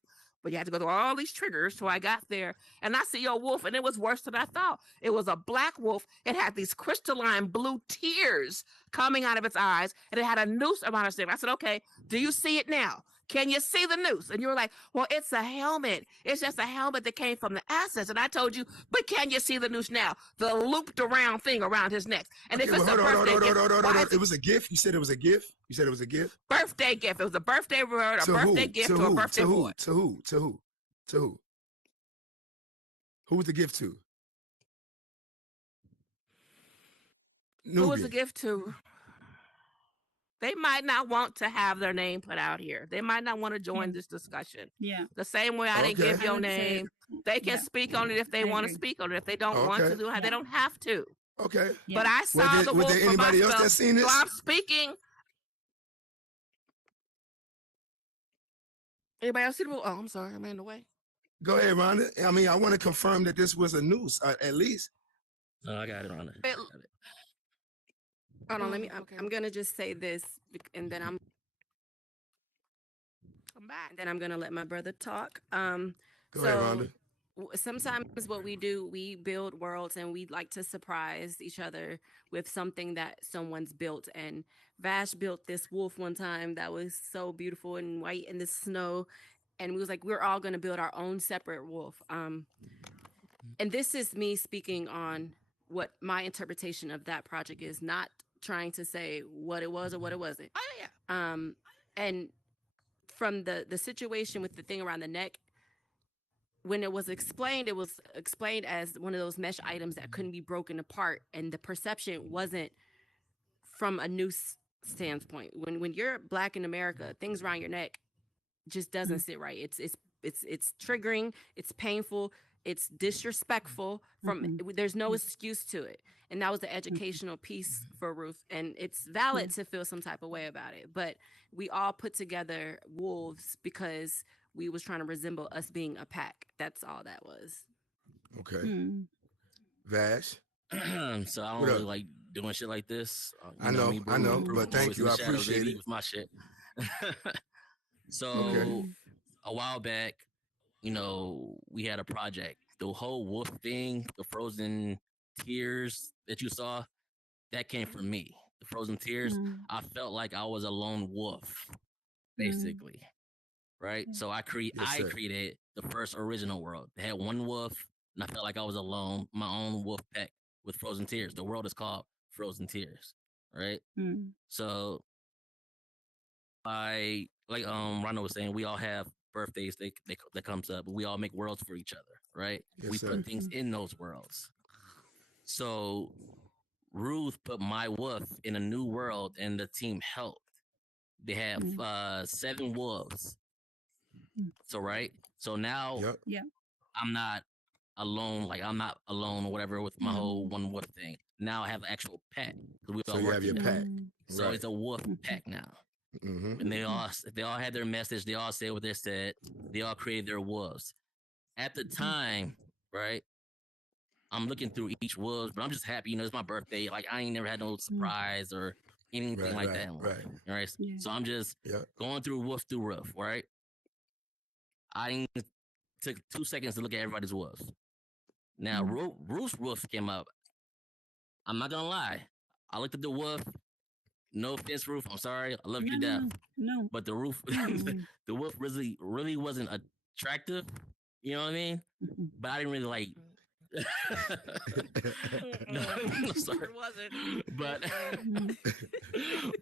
But you had to go through all these triggers till I got there. And I see your wolf, and it was worse than I thought. It was a black wolf. It had these crystalline blue tears coming out of its eyes, and it had a noose around its neck. I said, okay, do you see it now? Can you see the noose? And you were like, well, it's a helmet. It's just a helmet that came from the assets. And I told you, but can you see the noose now? The looped around thing around his neck. And Okay, if it's hold a birthday gift, It was a gift. You said it was a gift. You said it was a gift. Birthday gift. It was a birthday word, a To birthday who? gift To to a who? birthday To boy. who? To who? To who? To who? Who was the gift to? Who was the Nubian. gift to? They might not want to have their name put out here. They might not want to join this discussion. Yeah. The same way I didn't give Okay. I your would say, name. They can yeah, speak on it if they I want to agree. speak on it. If they don't want to Okay. do it, they Yeah. don't have to. Okay. Yeah. But I saw the Was wolf there for anybody else myself. that seen So this? I'm speaking. Anybody else see the wolf? Oh, I'm sorry. I'm in the way. Go ahead, Rhonda. I mean, I want to confirm that this was a noose, at least. No, I got it on it. It- Hold on, let me. okay. I'm gonna just say this, and then I'm back. gonna let my brother talk. Go ahead, So Rhonda. sometimes what we do, we build worlds, and we like to surprise each other with something that someone's built. And Vash built this wolf one time that was so beautiful and white in the snow, and we was like, we're all gonna build our own separate wolf. And this is me speaking on what my interpretation of that project is, not trying to say what it was or what it wasn't. Oh yeah. And from the situation with the thing around the neck, when it was explained as one of those mesh items that couldn't be broken apart, and the perception wasn't from a noose standpoint. When you're Black in America, things around your neck just doesn't sit right. It's triggering, it's painful, it's disrespectful. There's no excuse to it. And that was the educational piece for Ruth. And it's valid to feel some type of way about it. But we all put together wolves because we was trying to resemble us being a pack. That's all that was. Okay. Vash. So I don't What really up? like doing shit like this. I know, me, I know, bro, but thank always in you. the I shadows, appreciate baby, it. with my shit. So Okay. a while back, we had a project. The whole wolf thing, the frozen tears that you saw, that came from me. The frozen tears, I felt like I was a lone wolf, basically. Right? So I Yes, sir. created the first original world. They had one wolf, and I felt like I was alone, my own wolf pack with frozen tears. The world is called Frozen Tears. Right? So like Ronald was saying, we all have birthdays that comes up, but we all make worlds for each other, right? Yes, We sir. put things in those worlds. So Ruth put my wolf in a new world, and the team helped. They have 7 wolves. So right, so now Yep. Yeah. I'm not alone. Like I'm not alone or whatever with my whole one wolf thing. Now I have an actual pack. We So all you work have your together. pack. So Right. it's a wolf pack now. Mm-hmm. And they all had their message. They all said what they said. They all created their wolves. At the time, right? I'm looking through each wolves, but I'm just happy. It's my birthday. Like I ain't never had no surprise or anything like that in life. Right. Yeah. So I'm just going through wolf through roof. Right. I took 2 seconds to look at everybody's wolves. Now Ruth's wolf came up. I'm not gonna lie. I looked at the wolf. No offense, Ruth. I'm sorry. I love you to death. No. But the wolf, the wolf really wasn't attractive. You know what I mean? But I didn't really like. No, I'm sorry. It wasn't.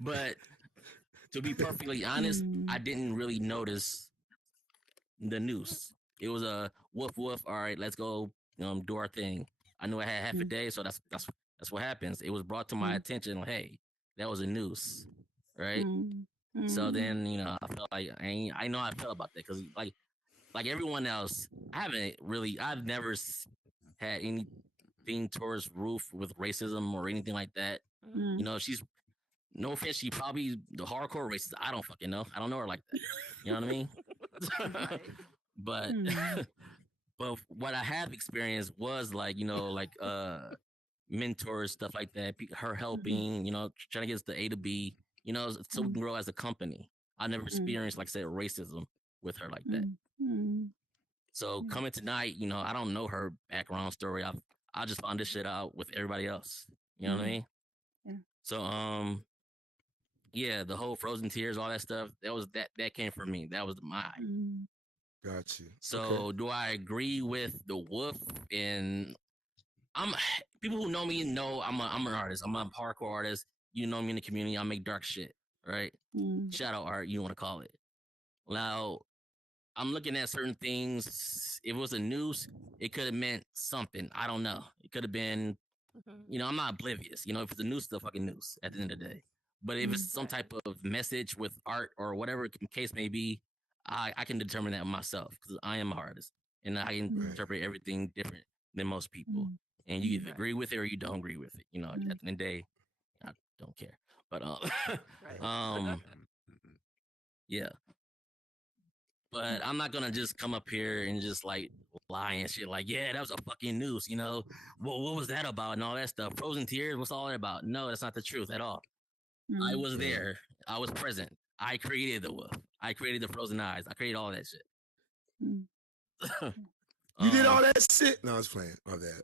But to be perfectly honest, I Mm. didn't really notice the noose. It was a woof woof. All right, let's go. Do our thing. I knew I had half a Mm. day, so that's what happens. It was brought to my Mm. attention. Like, hey, that was a noose, right? Mm. So Mm. then I felt like I know how I felt about that because like everyone else, I've never had anything towards Ruth with racism or anything like that. Mm. She's no offense, she probably the hardcore racist. I don't fucking know. I don't know her like that. You know what I mean? But Mm. but what I have experienced was like mentors, stuff like that. Her Mhm. helping, trying to get us to A to B, so we Mm. can grow as a company. I never Mm. experienced, like I said, racism with her like that. Mm. Mm. So Yeah. coming tonight, I don't know her background story. I just found this shit out with everybody else. You know what I Mm. mean? Yeah. So yeah, the whole frozen tears, all that stuff, that came from me. That was mine. Mm. Got you. So do I agree with the wolf? And I'm people who know me know I'm an artist. I'm a hardcore artist. You know me in the community. I make dark shit, right? Mm. Shadow art, you want to call it. Now I'm looking at certain things. If it was a noose, it could have meant something. I don't know. It could have been, I'm not oblivious. If it's a noose, it's a fucking noose at the end of the day. But if Mm. it's some type of message with art or whatever the case may be, I can determine that myself because I am an artist and I can Mm. interpret everything different than most people. Mm. And you Mm. either agree with it or you don't agree with it. At the Mm. end of the day, I don't care. But Right. yeah. But I'm not gonna just come up here and just like lie and shit. Like, yeah, that was a fucking noose. Well, what was that about and all that stuff? Frozen tears. What's all that about? No, that's not the truth at all. I Mm. was Right. there. I was present. I created the wolf. I created the frozen eyes. I created all that shit. Mm. You did all that shit? No, I was playing. All that.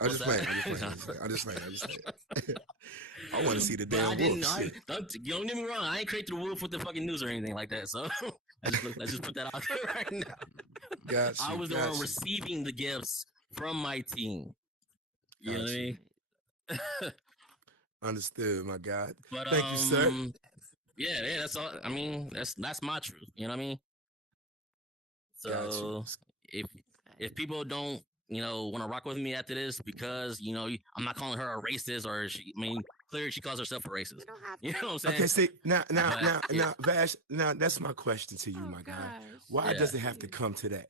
I What's just playing. that? I just playing. I want to see the But I damn didn't. wolf. Shit. Don't get me wrong. I ain't created the wolf with the fucking news or anything like that. So let's just put that out there right now. Got you. I was the got one you. receiving the gifts from my team. You know what I mean? Understood, my God. But Thank you, sir. yeah, that's all. I mean, that's my truth. You know what I mean? So if people don't, want to rock with me after this because I'm not calling her a racist or clearly she calls herself a racist. You know what I'm saying? Okay, see now, But Vash. Now that's my question to you, Oh my guy. gosh. Why Yeah. does it have to come to that?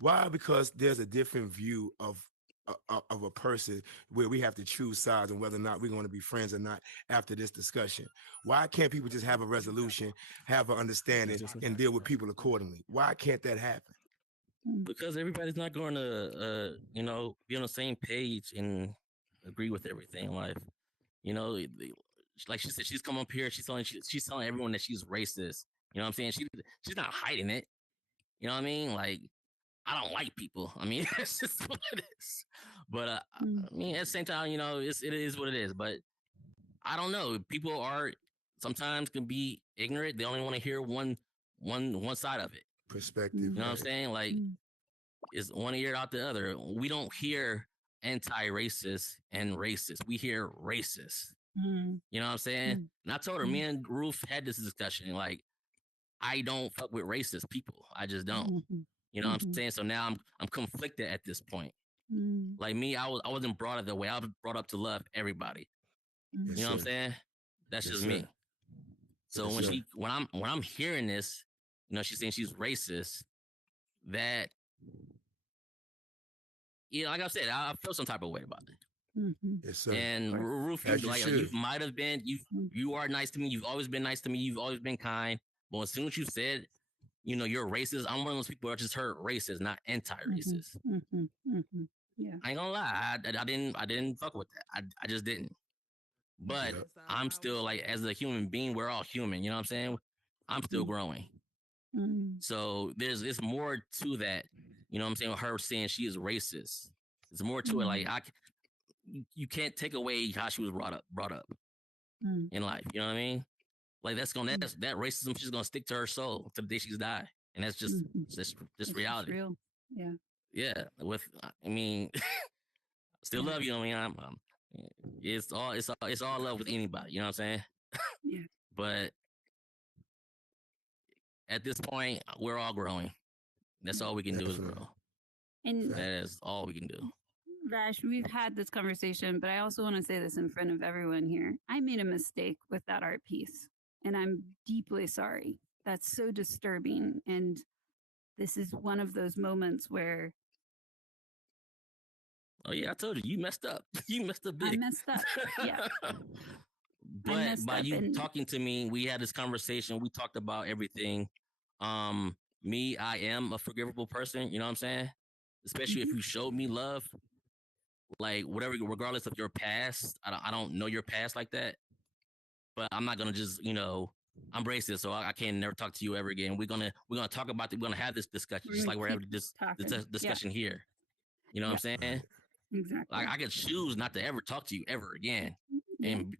Why? Because there's a different view of a person where we have to choose sides and whether or not we're going to be friends or not after this discussion. Why can't people just have a resolution, have an understanding, and deal with people accordingly? Why can't that happen? Because everybody's not going to, be on the same page and agree with everything in life. Like she said, she's come up here. She's telling everyone that she's racist. You know what I'm saying? She's not hiding it. You know what I mean? Like I don't like people. I mean, that's just what it is. But I mean, at the same time, it is what it is. But I don't know. People are sometimes can be ignorant. They only want to hear one side of it. Perspective. You know what I'm saying? Like it's one ear out the other. We don't hear anti-racist and racist. We hear racist. You know what I'm saying? And I told her, me and Ruth had this discussion. Like, I don't fuck with racist people. I just don't. You know what I'm saying? So now I'm conflicted at this point. Like me, I wasn't brought up that way. I was brought up to love everybody. Yes, You know what I'm sir. saying? That's Yes, just sir. me. So Yes, sir. when I'm hearing this, she's saying she's racist. That like I said, I feel some type of way about it. Yes, sir. And Ruth, As you you should. might have been you are nice to me. You've always been nice to me. You've always been kind. But as soon as you said, you're racist, I'm one of those people that just heard racist, not anti-racist. Yeah. I ain't gonna lie, I didn't fuck with that. I just didn't. But I'm still like, as a human being, we're all human. You know what I'm saying? I'm still growing. So it's more to that. You know what I'm saying? Her saying she is racist. There's more to it. Like you can't take away how she was brought up in life. You know what I mean? Like that racism. She's gonna stick to her soul to the day she's die, and that's just It's reality. real. Yeah. Yeah. I mean, still love you. I mean, it's all love with anybody. You know what I'm saying? Yeah. But at this point, we're all growing. That's all we can do is Definitely. grow. And That is all we can do. Vash, we've had this conversation, but I also want to say this in front of everyone here. I made a mistake with that art piece, and I'm deeply sorry. That's so disturbing. And this is one of those moments where Oh yeah, I told you, you messed up. You messed up I big. messed up. Yeah. But messed by up you and- talking to me, we had this conversation. We talked about everything. Me, I am a forgivable person. You know what I'm saying? Especially if you showed me love, like whatever, regardless of your past. I don't know your past like that, but I'm not gonna just I'm racist, so I can never talk to you ever again. We're gonna talk about it. We're gonna have this discussion, We're just gonna like we're having keep this talking. discussion here. You know what I'm saying? Exactly. Like I could choose not to ever talk to you ever again and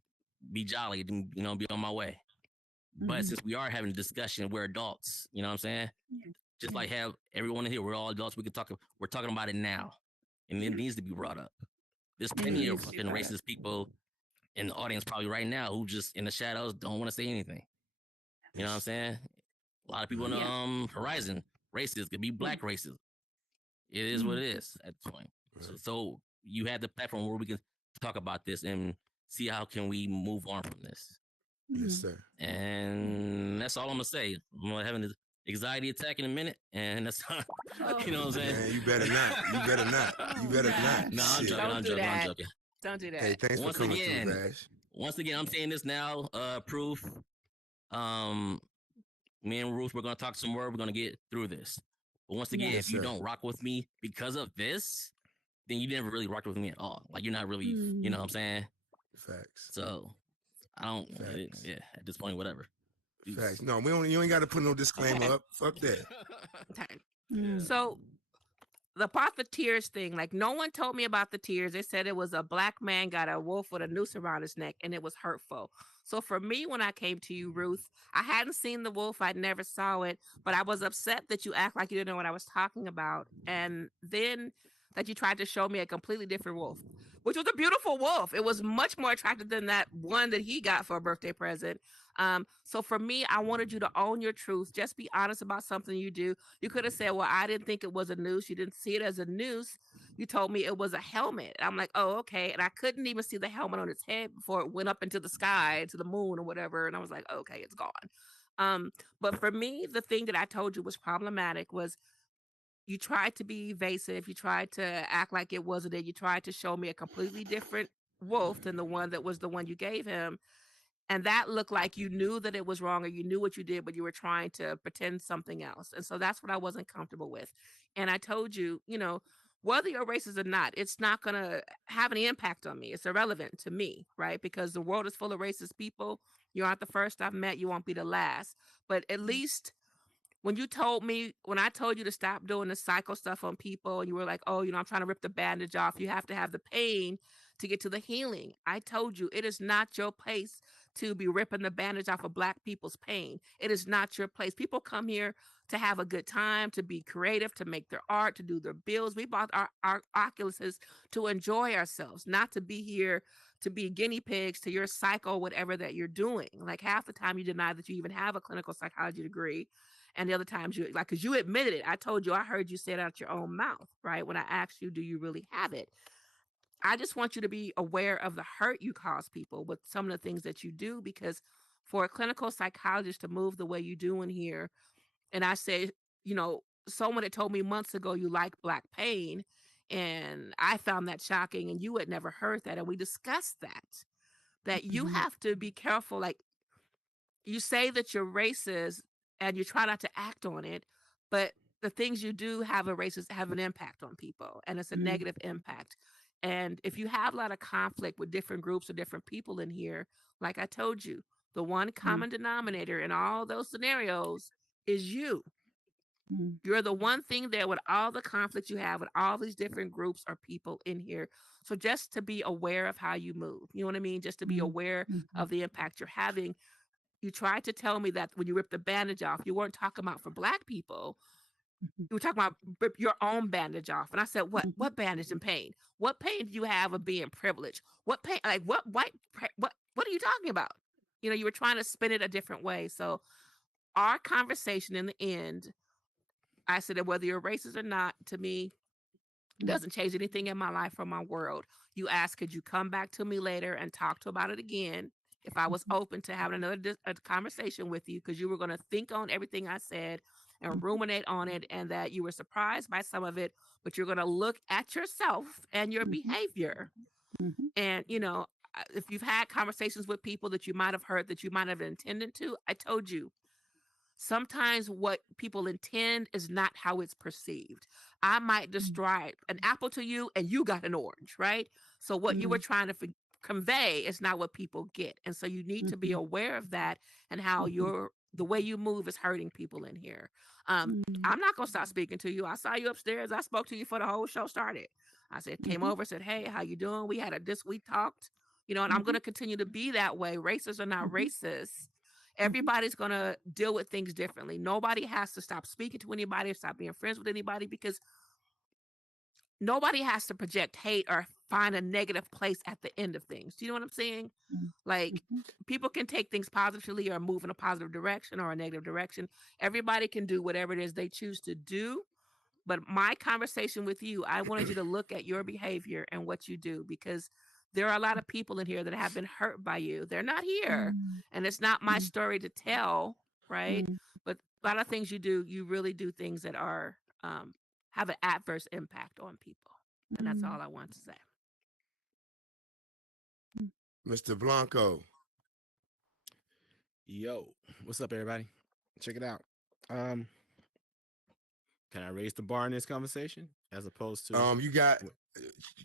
be jolly and be on my way. But since we are having a discussion, we're adults. You know what I'm saying? Yeah. Just like have everyone in here, we're all adults. We can talk. We're talking about it now, and it needs to be brought up. There's plenty of fucking racist people in the audience probably right now who just in the shadows don't want to say anything. You know what I'm saying? A lot of people in the horizon, racist could be black racist. It is what it is at this point. So you had the platform where we can talk about this and see how can we move on from this. Yes, sir. And that's all I'm gonna say. I'm gonna have an anxiety attack in a minute, and that's you know what I'm saying. Man, you better not. You better not. You better not. No, I'm Shit. joking. I'm joking. I'm joking. Don't do that. Hey, thanks for coming through, Vash. Once again, I'm saying this now. Proof. Me and Ruth, we're gonna talk some more. We're gonna get through this. But once again, if you don't rock with me because of this, then you never really rocked with me at all. Like you're not really, you know what I'm saying? Facts. So I don't. Yeah, at this point, whatever. Facts. No, you ain't got to put no disclaimer up. Fuck that. Okay. So the part the tears thing, like no one told me about the tears. They said it was a black man got a wolf with a noose around his neck and it was hurtful. So for me, when I came to you, Ruth, I hadn't seen the wolf. I never saw it, but I was upset that you act like you didn't know what I was talking about. And then that you tried to show me a completely different wolf, which was a beautiful wolf. It was much more attractive than that one that he got for a birthday present. So for me, I wanted you to own your truth. Just be honest about something you do. You could have said, well, I didn't think it was a noose. You didn't see it as a noose. You told me it was a helmet. I'm like, oh, okay. And I couldn't even see the helmet on its head before it went up into the sky, to the moon or whatever. And I was like, okay, it's gone. But for me, the thing that I told you was problematic was you tried to be evasive. You tried to act like it wasn't it. You tried to show me a completely different wolf than the one that was the one you gave him. And that looked like you knew that it was wrong or you knew what you did, but you were trying to pretend something else. And so that's what I wasn't comfortable with. And I told you, whether you're racist or not, it's not going to have any impact on me. It's irrelevant to me, right? Because the world is full of racist people. You aren't the first I've met. You won't be the last. But at least when I told you to stop doing the psycho stuff on people and you were like, oh, I'm trying to rip the bandage off. You have to have the pain to get to the healing. I told you it is not your place to be ripping the bandage off of Black people's pain. It is not your place. People come here to have a good time, to be creative, to make their art, to do their bills. We bought our Oculuses to enjoy ourselves, not to be here to be guinea pigs to your psycho, whatever that you're doing. Like half the time you deny that you even have a clinical psychology degree. And the other times because you admitted it. I told you, I heard you say it out your own mouth, right? When I asked you, do you really have it? I just want you to be aware of the hurt you cause people with some of the things that you do, because for a clinical psychologist to move the way you do in here, and I say, someone had told me months ago you like Black pain, and I found that shocking, and you had never heard that, and we discussed that you have to be careful. Like you say that you're racist and you try not to act on it, but the things you do have an impact on people, and it's a negative impact. And if you have a lot of conflict with different groups or different people in here, like I told you, the one common denominator in all those scenarios is you. You're the one thing there with all the conflicts you have with all these different groups or people in here. So just to be aware of how you move, you know what I mean? Just to be aware of the impact you're having. You tried to tell me that when you ripped the bandage off, you weren't talking about for Black people. You were talking about rip your own bandage off. And I said, what bandage and pain? What pain do you have of being privileged? What pain, like what are you talking about? You were trying to spin it a different way. So our conversation in the end, I said that whether you're racist or not, to me, doesn't change anything in my life or my world. You asked, could you come back to me later and talk to about it again? If I was open to having another a conversation with you, because you were going to think on everything I said and ruminate on it, and that you were surprised by some of it, but you're going to look at yourself and your behavior. And, if you've had conversations with people that you might have heard that you might have intended to, I told you, sometimes what people intend is not how it's perceived. I might describe an apple to you and you got an orange, right? So what you were trying to convey is not what people get. And so you need to be aware of that, and how the way you move is hurting people in here. I'm not going to stop speaking to you. I saw you upstairs. I spoke to you before the whole show started. I said, came over, said, hey, how you doing? We had we talked, and I'm going to continue to be that way. Racists are not racist. Everybody's going to deal with things differently. Nobody has to stop speaking to anybody or stop being friends with anybody, because nobody has to project hate or find a negative place at the end of things. Do you know what I'm saying? Like, people can take things positively or move in a positive direction or a negative direction. Everybody can do whatever it is they choose to do. But my conversation with you, I wanted you to look at your behavior and what you do, because there are a lot of people in here that have been hurt by you. They're not here, and it's not my story to tell, right? But a lot of things you do, you really do things that are have an adverse impact on people, and that's all I want to say. Mr. Blanco. Yo, what's up, everybody? Check it out. Can I raise the bar in this conversation as opposed to? You got.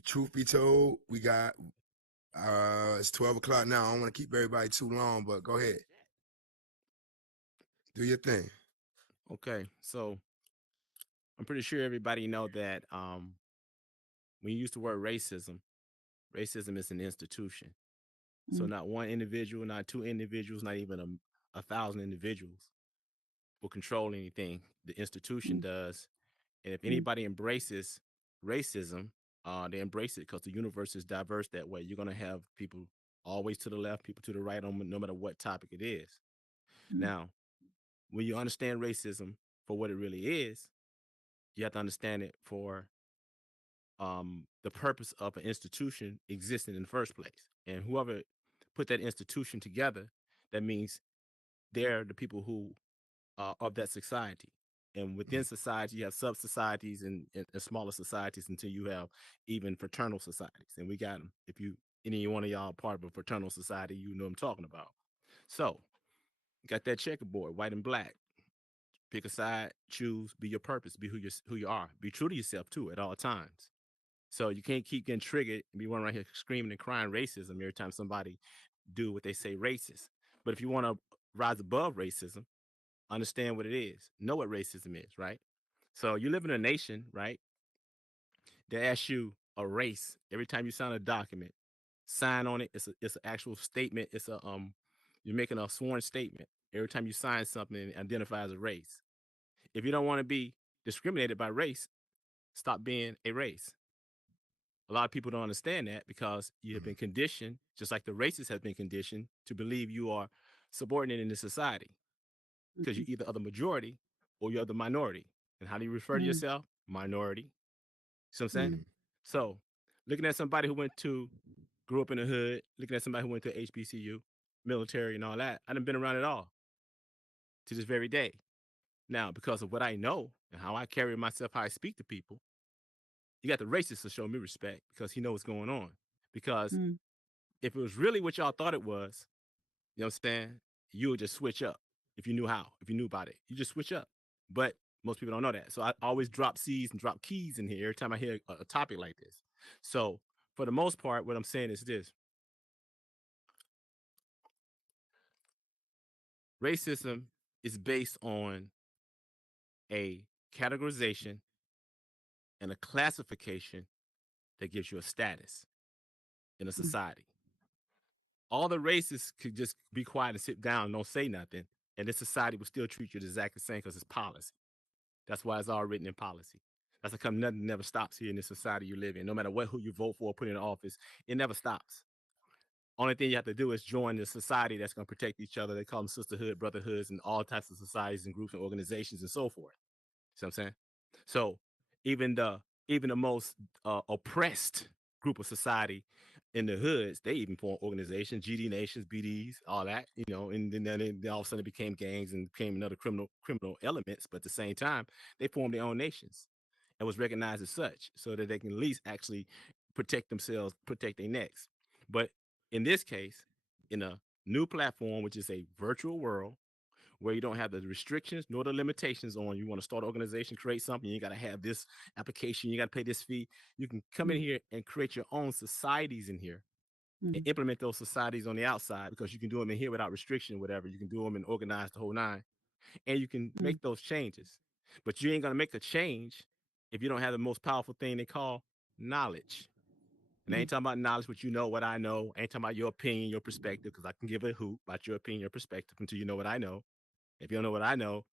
Truth be told, we got. It's 12 o'clock now. I don't want to keep everybody too long, but go ahead. Do your thing. Okay, so I'm pretty sure everybody know that when you use the word racism is an institution. So not one individual, not two individuals, not even a thousand individuals will control anything. The institution does. And if anybody embraces racism, they embrace it because the universe is diverse that way. You're going to have people always to the left, people to the right, on no matter what topic it is. Now, when you understand racism for what it really is, you have to understand it for the purpose of an institution existing in the first place. And whoever put that institution together, that means they're the people who of that society. And within society, you have sub societies and smaller societies until you have even fraternal societies. And we got them. If any one of y'all are part of a fraternal society, you know what I'm talking about. So, got that checkerboard, white and black. Pick a side, choose, be your purpose, be who you are. Be true to yourself too at all times. So you can't keep getting triggered and be one right here screaming and crying racism every time somebody do what they say racist. But if you want to rise above racism, understand what it is, know what racism is, right? So you live in a nation, right? They ask you a race every time you sign a document, sign on it. It's an actual statement. You're making a sworn statement every time you sign something and identify as a race. If you don't want to be discriminated by race, stop being a race. A lot of people don't understand that because you have been conditioned, just like the racists have been conditioned, to believe you are subordinate in this society because you either are the majority or you're the minority. And how do you refer to yourself? Minority. See what I'm saying? So, looking at somebody who grew up in the hood, looking at somebody who went to HBCU, military, and all that, I done been around it all to this very day. Now, because of what I know and how I carry myself, how I speak to people, you got the racist to show me respect because he knows what's going on. Because if it was really what y'all thought it was, you know what I'm saying? You would just switch up if you knew how, if you knew about it. You just switch up. But most people don't know that. So I always drop C's and drop keys in here every time I hear a topic like this. So for the most part, what I'm saying is this. Racism is based on a categorization and a classification that gives you a status in a society. All the racists could just be quiet and sit down and don't say nothing, and this society will still treat you the exact same because it's policy. That's why it's all written in policy. That's how come nothing never stops here in this society you live in. No matter who you vote for or put in office, it never stops. Only thing you have to do is join the society that's going to protect each other. They call them sisterhood, brotherhoods, and all types of societies and groups and organizations and so forth. See what I'm saying? So even the most oppressed group of society in the hoods, they even form organizations, GD Nations, BDs, all that, and then all of a sudden it became gangs and became another criminal elements. But at the same time, they formed their own nations and was recognized as such, so that they can at least actually protect themselves, protect their necks. But in this case, in a new platform, which is a virtual world, where you don't have the restrictions nor the limitations on you want to start an organization, create something, you got to have this application, you got to pay this fee. You can come in here and create your own societies in here and implement those societies on the outside, because you can do them in here without restriction, whatever. You can do them and organize the whole nine, and you can make those changes. But you ain't going to make a change if you don't have the most powerful thing they call knowledge. And I ain't talking about knowledge, but you know what I know. I ain't talking about your opinion, your perspective, because I can give a hoot about your opinion, your perspective until you know what I know. If you don't know what I know,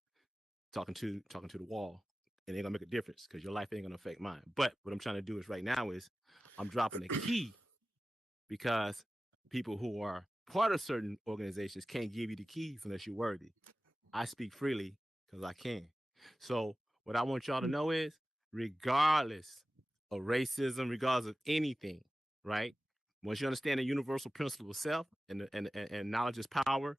talking to the wall, and it ain't gonna make a difference, because your life ain't gonna affect mine. But what I'm trying to do is right now is I'm dropping a key, because people who are part of certain organizations can't give you the keys unless you're worthy. I speak freely because I can. So what I want y'all to know is, regardless of racism, regardless of anything, right? Once you understand the universal principle of self and knowledge is power,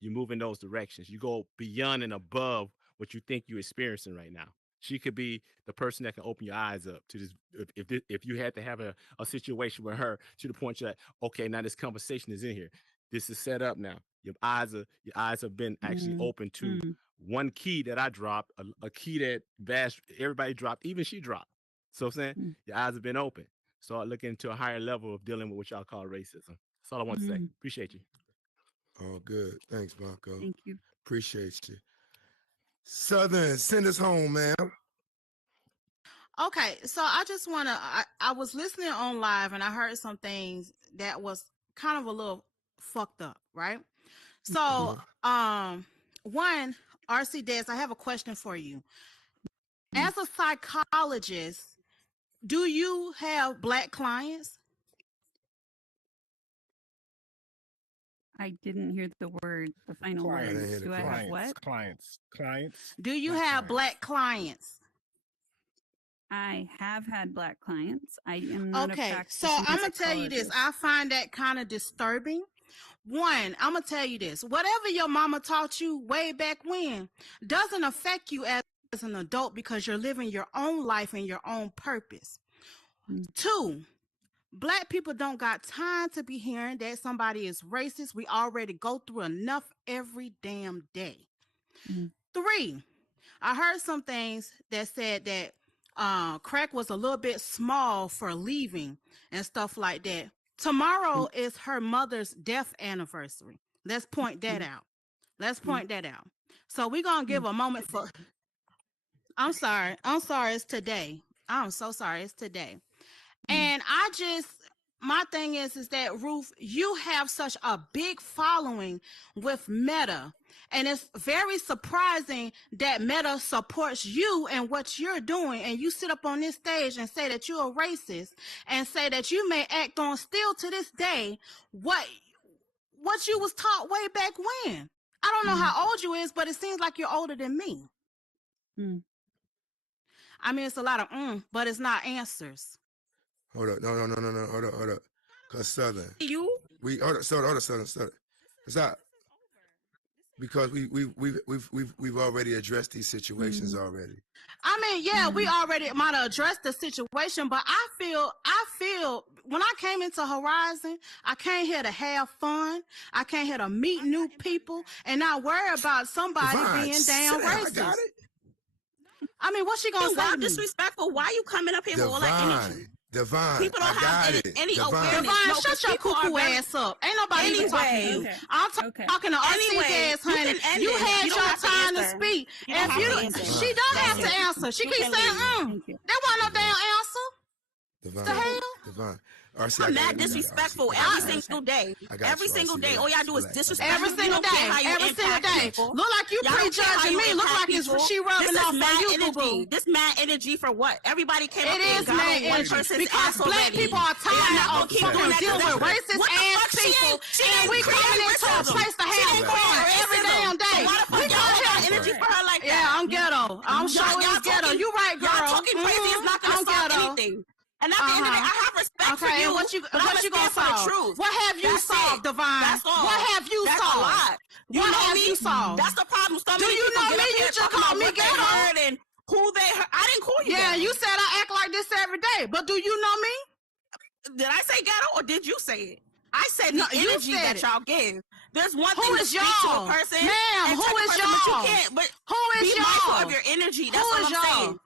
you move in those directions. You go beyond and above what you think you're experiencing right now. She could be the person that can open your eyes up to this. If you had to have a situation with her, to the point you're like, okay, now this conversation is in here. This is set up now. Your eyes have been actually open to one key that I dropped, a key that everybody dropped, even she dropped. So I'm saying your eyes have been open. Start looking into a higher level of dealing with what y'all call racism. That's all I want to say. Appreciate you. Oh, good. Thanks, Marco. Thank you. Appreciate you. Southern, send us home, ma'am. Okay, so I just want to. I was listening on live and I heard some things that was kind of a little fucked up, right? So, one, RC Diaz, I have a question for you. As a psychologist, do you have Black clients? I didn't hear the final words. Do I have what? Clients. Do you have Black clients? I have had Black clients. I am not a practicing so I'm gonna tell you this. I find that kind of disturbing. One, I'm gonna tell you this. Whatever your mama taught you way back when doesn't affect you as an adult, because you're living your own life and your own purpose. Two, Black people don't got time to be hearing that somebody is racist. We already go through enough every damn day. Three, I heard some things that said that crack was a little bit small for leaving and stuff like that. Tomorrow is her mother's death anniversary. Let's point that out. So we're going to give a moment for... I'm sorry. It's today. I'm so sorry. It's today. And my thing is that, Ruth, you have such a big following with Meta. And it's very surprising that Meta supports you and what you're doing. And you sit up on this stage and say that you're a racist, and say that you may act on still to this day what you was taught way back when. I don't know how old you is, but it seems like you're older than me. I mean, it's a lot of but it's not answers. Hold up. No. Hold up. Cause Southern. We hold up, Southern. It's not, because we've already addressed these situations already. I mean, we already might have addressed the situation, but I feel when I came into Horizon, I came here to have fun. I came here to meet new people and not worry about somebody being damn racist. I got it. I mean, what's she gonna say? Disrespectful. Why you coming up here with all that energy? Divine. People don't have any awareness. Divine, shut your cuckoo ass up. Ain't nobody even talking to you. Okay. I'm talking to RC ass, honey. You had your time to speak. If you, she don't have to answer. She keeps saying, there wasn't no damn answer. Divine. The hell? Divine. RC, I I'm got mad it. We got it, disrespectful RC. I got every you, RC. single day. I got Every you, single RC. day. All y'all do is Relax. disrespect. Every You single don't care day. how you Every single impact day. people. Look like you Y'all don't care how prejudging you me. Look impact like it's people. she rubbing This is off on mad you, energy. boo-boo. This mad energy for what? Everybody came up It here is and got mad on one energy person's because ass black already. people are They are tired not gonna of keep doing that. dealing with What racist the ass fuck? people, She and we didn't coming create into a racism. place to She have didn't fun create every racism. damn day. So why the We fuck y'all come got here. energy for her like that? Yeah, I'm ghetto. I'm sure it's ghetto. talking- You right, girl. Y'all talking crazy is not gonna I'm solve ghetto. anything. And at the end of the day, I have respect for Okay, you. and what you but I'ma gonna stand for the solve? truth. What have you That's solved, it. Divine? That's all. What have you That's solved? a lot. You What know have me? you solved? That's the problem. So Do many you people know get me? up You here just talking called about me what they ghetto. heard and who they heard. I didn't call you Yeah, ghetto. you said I act like this every day, but do you know me? Did I say ghetto or did you say it? I said the No, you energy said that it. y'all give. There's one Who thing to is speak to y'all? a person, Ma'am, and who touch a is person, but y'all? you can't. But Who is be mindful y'all? of your energy. That's Who all is I'm y'all? saying.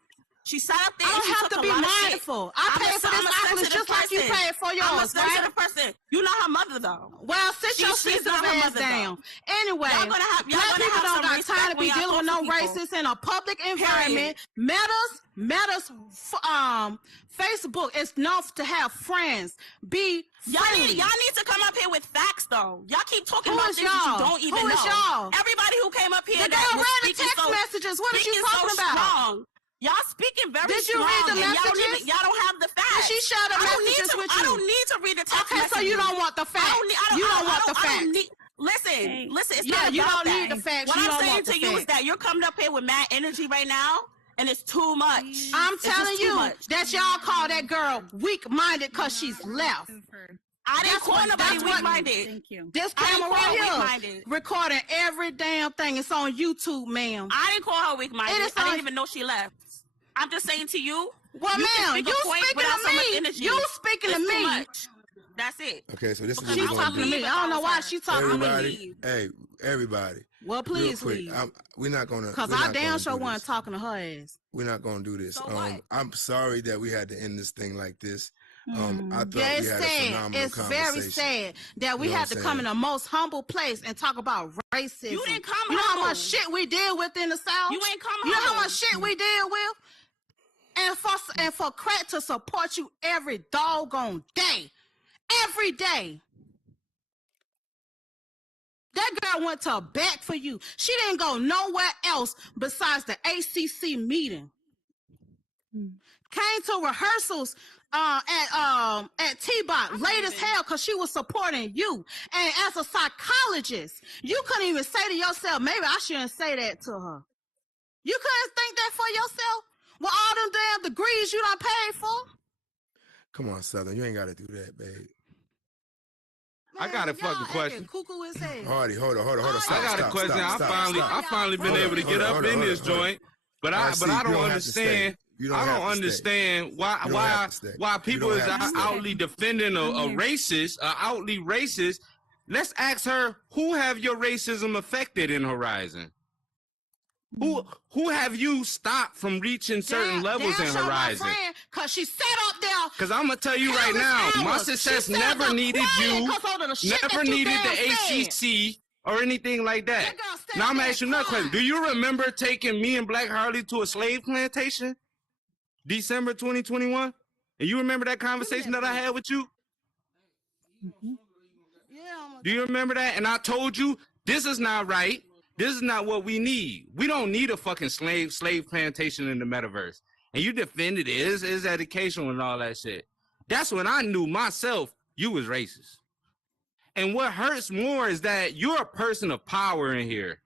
She sat up there I and don't she have took to a be lot of shit. mindful. I paid for this Oculus just like you paid for I'm a yours, sensitive right? person. You not her mother though. Well, sit your She's sensitive not her ass mother, down. though. Anyway, Y'all gonna have black people some don't got respect time to when be y'all dealing with talk no to people. racists in a public environment. Facebook is known to have friends. Be friendly. Y'all need to come up here with facts though. Y'all keep talking Who about is things that you y'all? don't even Who know. is y'all? Everybody who came up here The that girl was read the speaking text so, messages. What is you speaking talking so about? strong. Y'all speaking very Did you strong, read the and messages? y'all don't have the facts. Did she share the I don't need messages to, with I you? don't need to read the text Okay, messages. so you don't want the facts. You don't want the facts. Listen, Hey. listen. It's Yeah, not you about don't that. need the facts. What You I'm don't saying want to the you is facts. that you're coming up here with mad energy right now, and it's too much. I'm It's just telling too you much. that y'all call that girl weak-minded because she's left. I didn't That's call what- nobody that's what- weak-minded. Thank you. This I didn't camera call her right here weak-minded. recording every damn thing. It's on YouTube, ma'am. I didn't call her weak-minded. It is I on- didn't even know she left. I'm just saying to you. Well, you can ma'am, speak you a point speaking without to so much me. energy. You speaking to It's too me. much. That's it. Okay, so this is what She's we're talking gonna to do. me. I don't know why she's talking to me. Everybody, hey, everybody. Well, real please quick. leave. We're not gonna. Because we're I not damn gonna sure do wasn't this. talking to her ass. We're not gonna do this. So what? I'm sorry that we had to end this thing like this. I thought Yeah, we it's had a sad. phenomenal It's very conversation. sad that we You know had what to I'm come in saying? the most humble place and talk about racism. You didn't come You know how humble. much shit we deal with in the South? You ain't come You know how humble. much shit we deal with? And for crack to support you every doggone day. Every day. That girl went to bat for you. She didn't go nowhere else besides the ACC meeting. Came to rehearsals at T-Bot late as hell because she was supporting you. And as a psychologist, you couldn't even say to yourself, maybe I shouldn't say that to her. You couldn't think that for yourself? With all them damn degrees you done paid for? Come on, Southern. You ain't got to do that, babe. I got a Man, fucking y'all question. acting cuckoo as hell. Hardy, hold on. Stop, I got stop, a question. Stop, I finally been Hold on, able to hold get on, up hold on, in hold this on, hold on. joint, but I RC, don't you have to understand. stay. You don't I have don't to stay. understand You don't have why to stay. why You people don't is have to stay. outly defending a racist, outly racist. Let's ask her, who have your racism affected in Horizon? Who have you stopped from reaching certain levels in Horizon? Because she sat up there. Because I'm gonna tell you right now, my hours. success She sat never up needed crying you, 'cause of the shit never that you needed damn the said. ACC or anything like that. That girl sat Now I'm there asking you another question. crying. Do you remember taking me and Black Harley to a slave plantation, December 2021? And you remember that conversation that I had with you? Do you remember that? And I told you, this is not right. This is not what we need. We don't need a fucking slave plantation in the metaverse. And you defended it. It's educational and all that shit. That's when I knew myself you was racist. And what hurts more is that you're a person of power in here.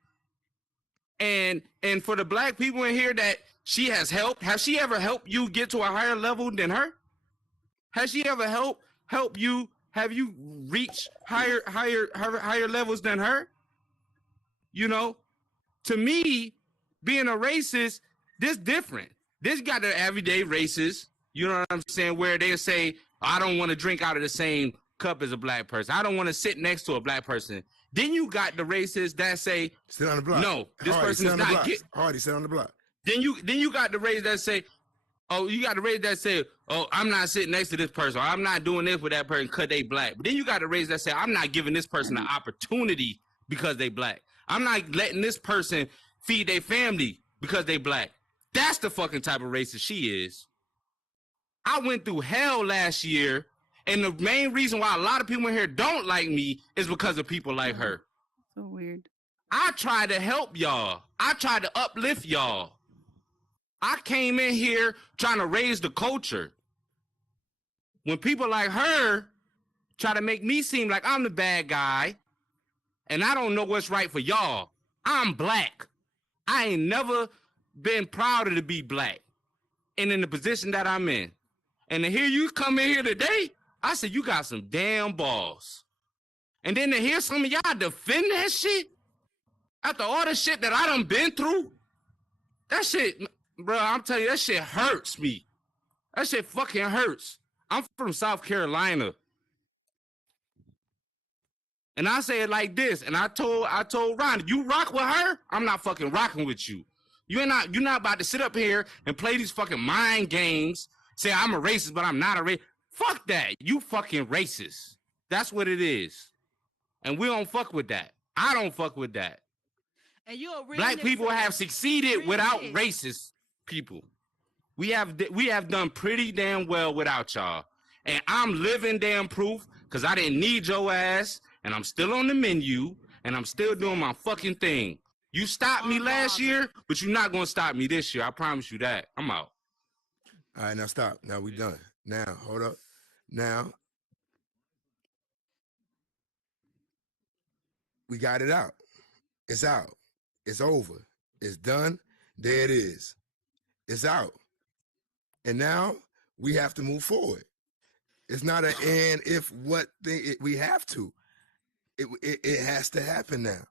And for the black people in here that she has helped, has she ever helped you get to a higher level than her? Has she ever help you? Have you reached higher levels than her? You know, to me, being a racist, this different. This got the everyday racist, you know what I'm saying, where they say, I don't want to drink out of the same cup as a black person. I don't want to sit next to a black person. Then you got the racists that say, sit on the block. No, this Hardy, person is not get. Hardy, sit on the block. Then you got the racists that say, oh, you got the racists that say, oh, I'm not sitting next to this person, or I'm not doing this with that person because they black. But then you got the racists that say, I'm not giving this person an opportunity because they black. I'm not letting this person feed their family because they black. That's the fucking type of racist she is. I went through hell last year, and the main reason why a lot of people in here don't like me is because of people like her. So weird. I tried to help y'all. I tried to uplift y'all. I came in here trying to raise the culture. When people like her try to make me seem like I'm the bad guy and I don't know what's right for y'all, I'm black. I ain't never been prouder to be black and in the position that I'm in. And to hear you come in here today, I said, you got some damn balls. And then to hear some of y'all defend that shit after all the shit that I done been through, that shit, bro, I'm telling you, that shit hurts me. That shit fucking hurts. I'm from South Carolina. And I say it like this, and I told Ron, you rock with her, I'm not fucking rocking with you. You're not about to sit up here and play these fucking mind games, say I'm a racist, but I'm not a racist. Fuck that. You fucking racist. That's what it is. And we don't fuck with that. I don't fuck with that. And you're a real Black people nigga. have succeeded Real without shit. racist people. We have done pretty damn well without y'all. And I'm living damn proof because I didn't need your ass, and I'm still on the menu, and I'm still doing my fucking thing. You stopped me last year, but you're not going to stop me this year. I promise you that. I'm out. All right, now stop. Now we done. Now, hold up. Now, we got it out. It's out. It's over. It's done. There it is. It's out. And now we have to move forward. It's not an and if what thing. We have to. It has to happen now.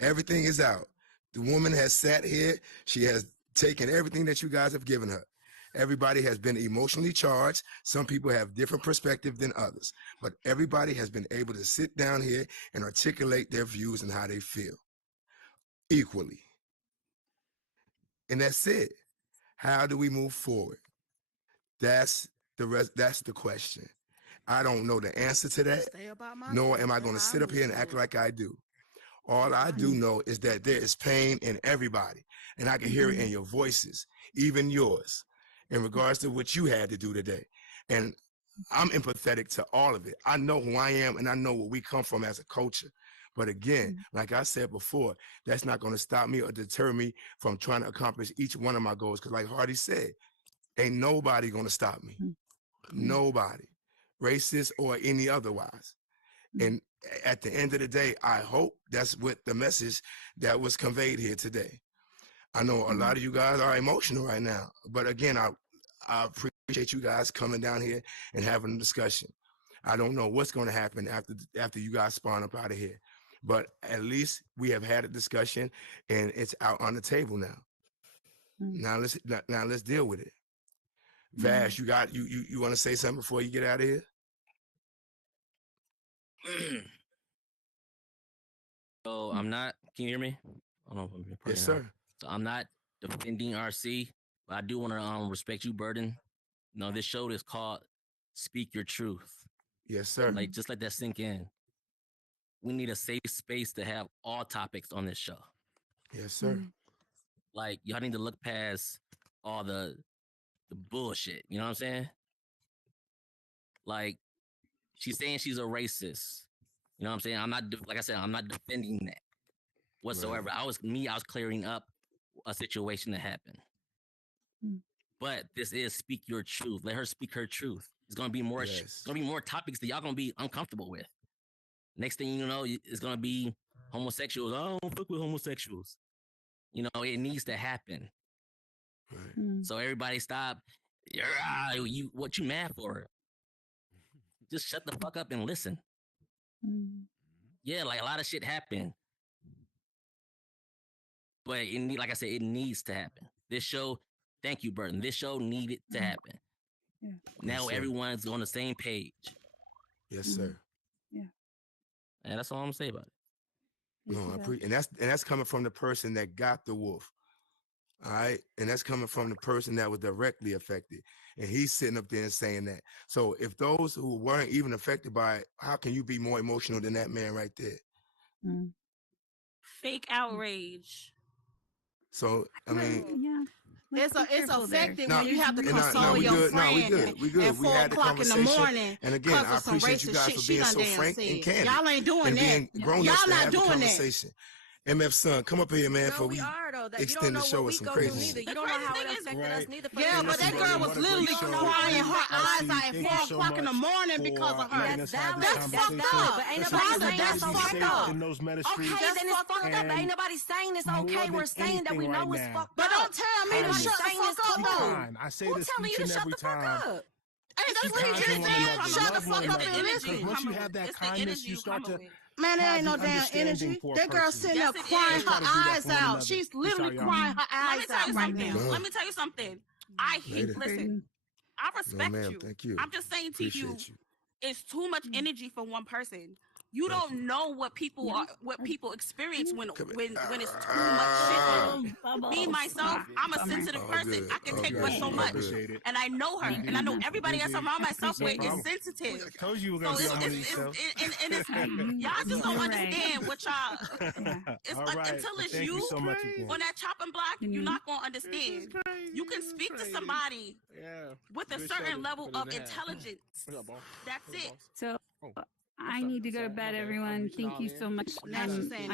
Everything is out. The woman has sat here. She has taken everything that you guys have given her. Everybody has been emotionally charged. Some people have different perspective than others, but everybody has been able to sit down here and articulate their views and how they feel equally. And that's it. How do we move forward? That's the question. I don't know the answer to that, nor am I going to sit up here and act like I do. All I do know is that there is pain in everybody, and I can hear it in your voices, even yours, in regards to what you had to do today. And I'm empathetic to all of it. I know who I am, and I know where we come from as a culture. But again, like I said before, that's not going to stop me or deter me from trying to accomplish each one of my goals. Because like Hardy said, ain't nobody going to stop me. Nobody, racist or any otherwise. And at the end of the day, I hope that's what the message that was conveyed here today. I know a lot of you guys are emotional right now, but again, I appreciate you guys coming down here and having a discussion. I don't know what's going to happen after you guys spawn up out of here, but at least we have had a discussion and it's out on the table now. Now let's deal with it. Vash, you want to say something before you get out of here? So I'm not. Can you hear me? I don't know if I'm Yes, sir. So I'm not defending RC, but I do want to respect you, Burden. This show is called "Speak Your Truth." Yes, sir. Like just let that sink in. We need a safe space to have all topics on this show. Yes, sir. Like y'all need to look past all the bullshit. You know what I'm saying? Like she's saying she's a racist. You know what I'm saying? I'm not like I said, I'm not defending that whatsoever. Right. I was clearing up a situation that happened. But this is speak your truth. Let her speak her truth. It's gonna be more. It's gonna be more topics that y'all gonna be uncomfortable with. Next thing you know, it's gonna be homosexuals. I don't fuck with homosexuals. It needs to happen. Right. So everybody stop. What you mad for? Just shut the fuck up and listen. Yeah, like a lot of shit happened. But like I said, it needs to happen. This show, thank you, Burton. This show needed to happen. Yeah. Now Yes, everyone's on the same page. Yes, sir. Yeah. And that's all I'm gonna say about it. No, I appreciate, and that's coming from the person that got the wolf. All right, and that's coming from the person that was directly affected, and he's sitting up there and saying that. So if those who weren't even affected by it, how can you be more emotional than that man right there? Fake outrage. So I mean, Let's It's be careful there. affected No, when you have to and console we your good. friend No, we good. We good. at We 4 had the o'clock in the conversation. morning And again, because I of some appreciate you racist guys shit for she being done so damn frank and said. candid Y'all ain't doing and that. being grown Y'all ups to not have the doing that. conversation. MF Son, come up here, man, No, before we we are though. That you don't extend know the what show we with some go through crazy neither. shit. You don't know how it affected us Right. neither. For Yeah, the but Listen, that same girl Brody, was what a literally great show. crying Really, her I eyes see. out at Thank 4 you so o'clock in the much morning because for of her. letting us have this That's fucked conversation. up. But ain't Listen, nobody Rhonda, saying that's that's everybody be fucked okay safe up. in those meta Okay, streets. That's then it's fucked fucked up. But And ain't nobody saying it's more okay. We're than saying that we anything know right it's now, fucked But up. don't tell me Ain't to kindness. nobody shut the saying fuck it's up Be cool. though. kind. I say Who this telling each you to and shut every the fuck time. up? Hey, It's just Be the legit kind to one energy. saying another. shut the Love one fuck up another. and Because listen. once you have that kindness, you start to Man, there have ain't the no damn understanding energy. for a That girl person. sitting there Yes, it crying is. Let's try her to do that eyes for one out. another. She's Peace literally out, y'all. crying her Let me eyes tell out you right something. now. No, Let me tell you something. I hear. later. Listen, I No, respect ma'am. you. Thank you. I'm just saying to you, Appreciate you. it's too much energy for one person. You Thank you. don't know what people Yeah. are, what people experience when Come when it's too much shit on them. Bubbles. Me myself, I'm a Bummer. sensitive All person. good. I can All take good. but so We All much, good. appreciate it. and I know her, and I know everybody else around I myself No where appreciate is it. problem. sensitive. I told you we were So gonna be on one of it's these shows. and it's y'all just don't You're right. understand what y'all. Yeah. It's All right. until Well, it's thank you you so much again. on that chopping block, You you're know, not gonna understand. You can speak to somebody Yeah. with a Good show certain to level put it of in half. intelligence. What's up, boss? That's What's up, it. boss? so Oh, I need to go to bed, My bad. I'm everyone. reaching Thank all you in. so much. Now she's saying I'm